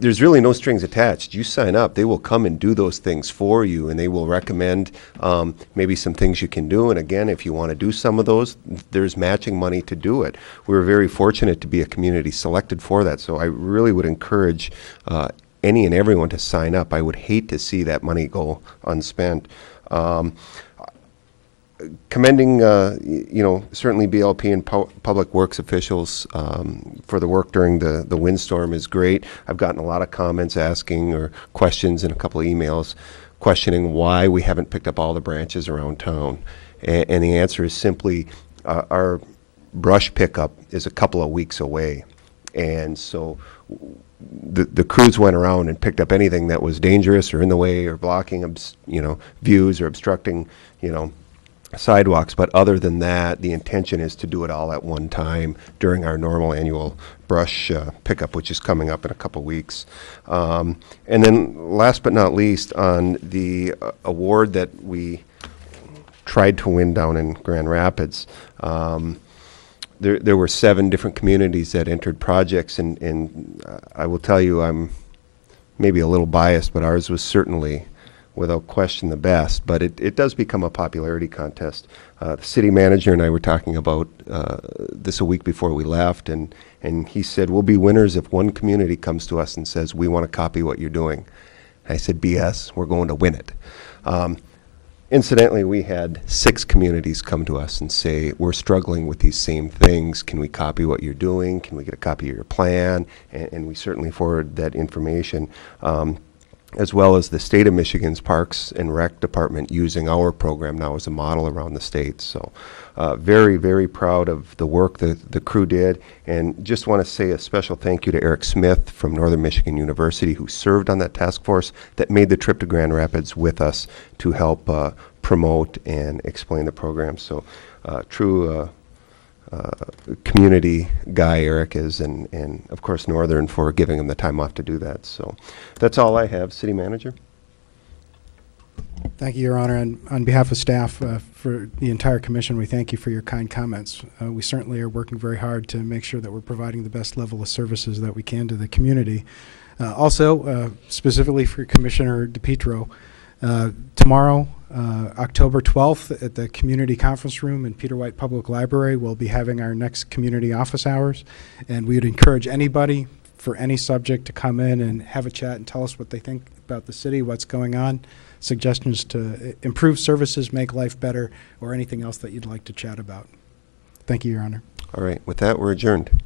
There's really no strings attached. You sign up, they will come and do those things for you, and they will recommend maybe some things you can do. And again, if you want to do some of those, there's matching money to do it. We were very fortunate to be a community selected for that, so I really would encourage any and everyone to sign up. I would hate to see that money go unspent. Commending, certainly BLP and Public Works officials for the work during the windstorm is great. I've gotten a lot of comments asking, or questions, and a couple of emails questioning why we haven't picked up all the branches around town. And the answer is simply our brush pickup is a couple of weeks away. And so the crews went around and picked up anything that was dangerous or in the way or blocking, views or obstructing, sidewalks. But other than that, the intention is to do it all at one time during our normal annual brush pickup, which is coming up in a couple weeks. And then last but not least, on the award that we tried to win down in Grand Rapids, there were 7 different communities that entered projects, and I will tell you, I'm maybe a little biased, but ours was certainly, without question, the best. But it does become a popularity contest. The city manager and I were talking about this a week before we left, and he said, we'll be winners if one community comes to us and says, we want to copy what you're doing. I said, BS, we're going to win it. Incidentally, we had 6 communities come to us and say, we're struggling with these same things. Can we copy what you're doing? Can we get a copy of your plan? And we certainly forward that information, as well as the state of Michigan's Parks and Rec Department using our program now as a model around the state. So very, very proud of the work that the crew did. And just want to say a special thank you to Eric Smith from Northern Michigan University, who served on that task force that made the trip to Grand Rapids with us to help promote and explain the program. So true community guy Eric is, and of course Northern for giving him the time off to do that. So that's all I have. City Manager. Thank you, Your Honor. And on behalf of staff, for the entire commission, we thank you for your kind comments. We certainly are working very hard to make sure that we're providing the best level of services that we can to the community. Also, specifically for Commissioner DePietro, tomorrow, October 12th, at the Community Conference Room in Peter White Public Library, we'll be having our next community office hours. And we would encourage anybody for any subject to come in and have a chat and tell us what they think about the city, what's going on, suggestions to improve services, make life better, or anything else that you'd like to chat about. Thank you, Your Honor. All right. With that, we're adjourned.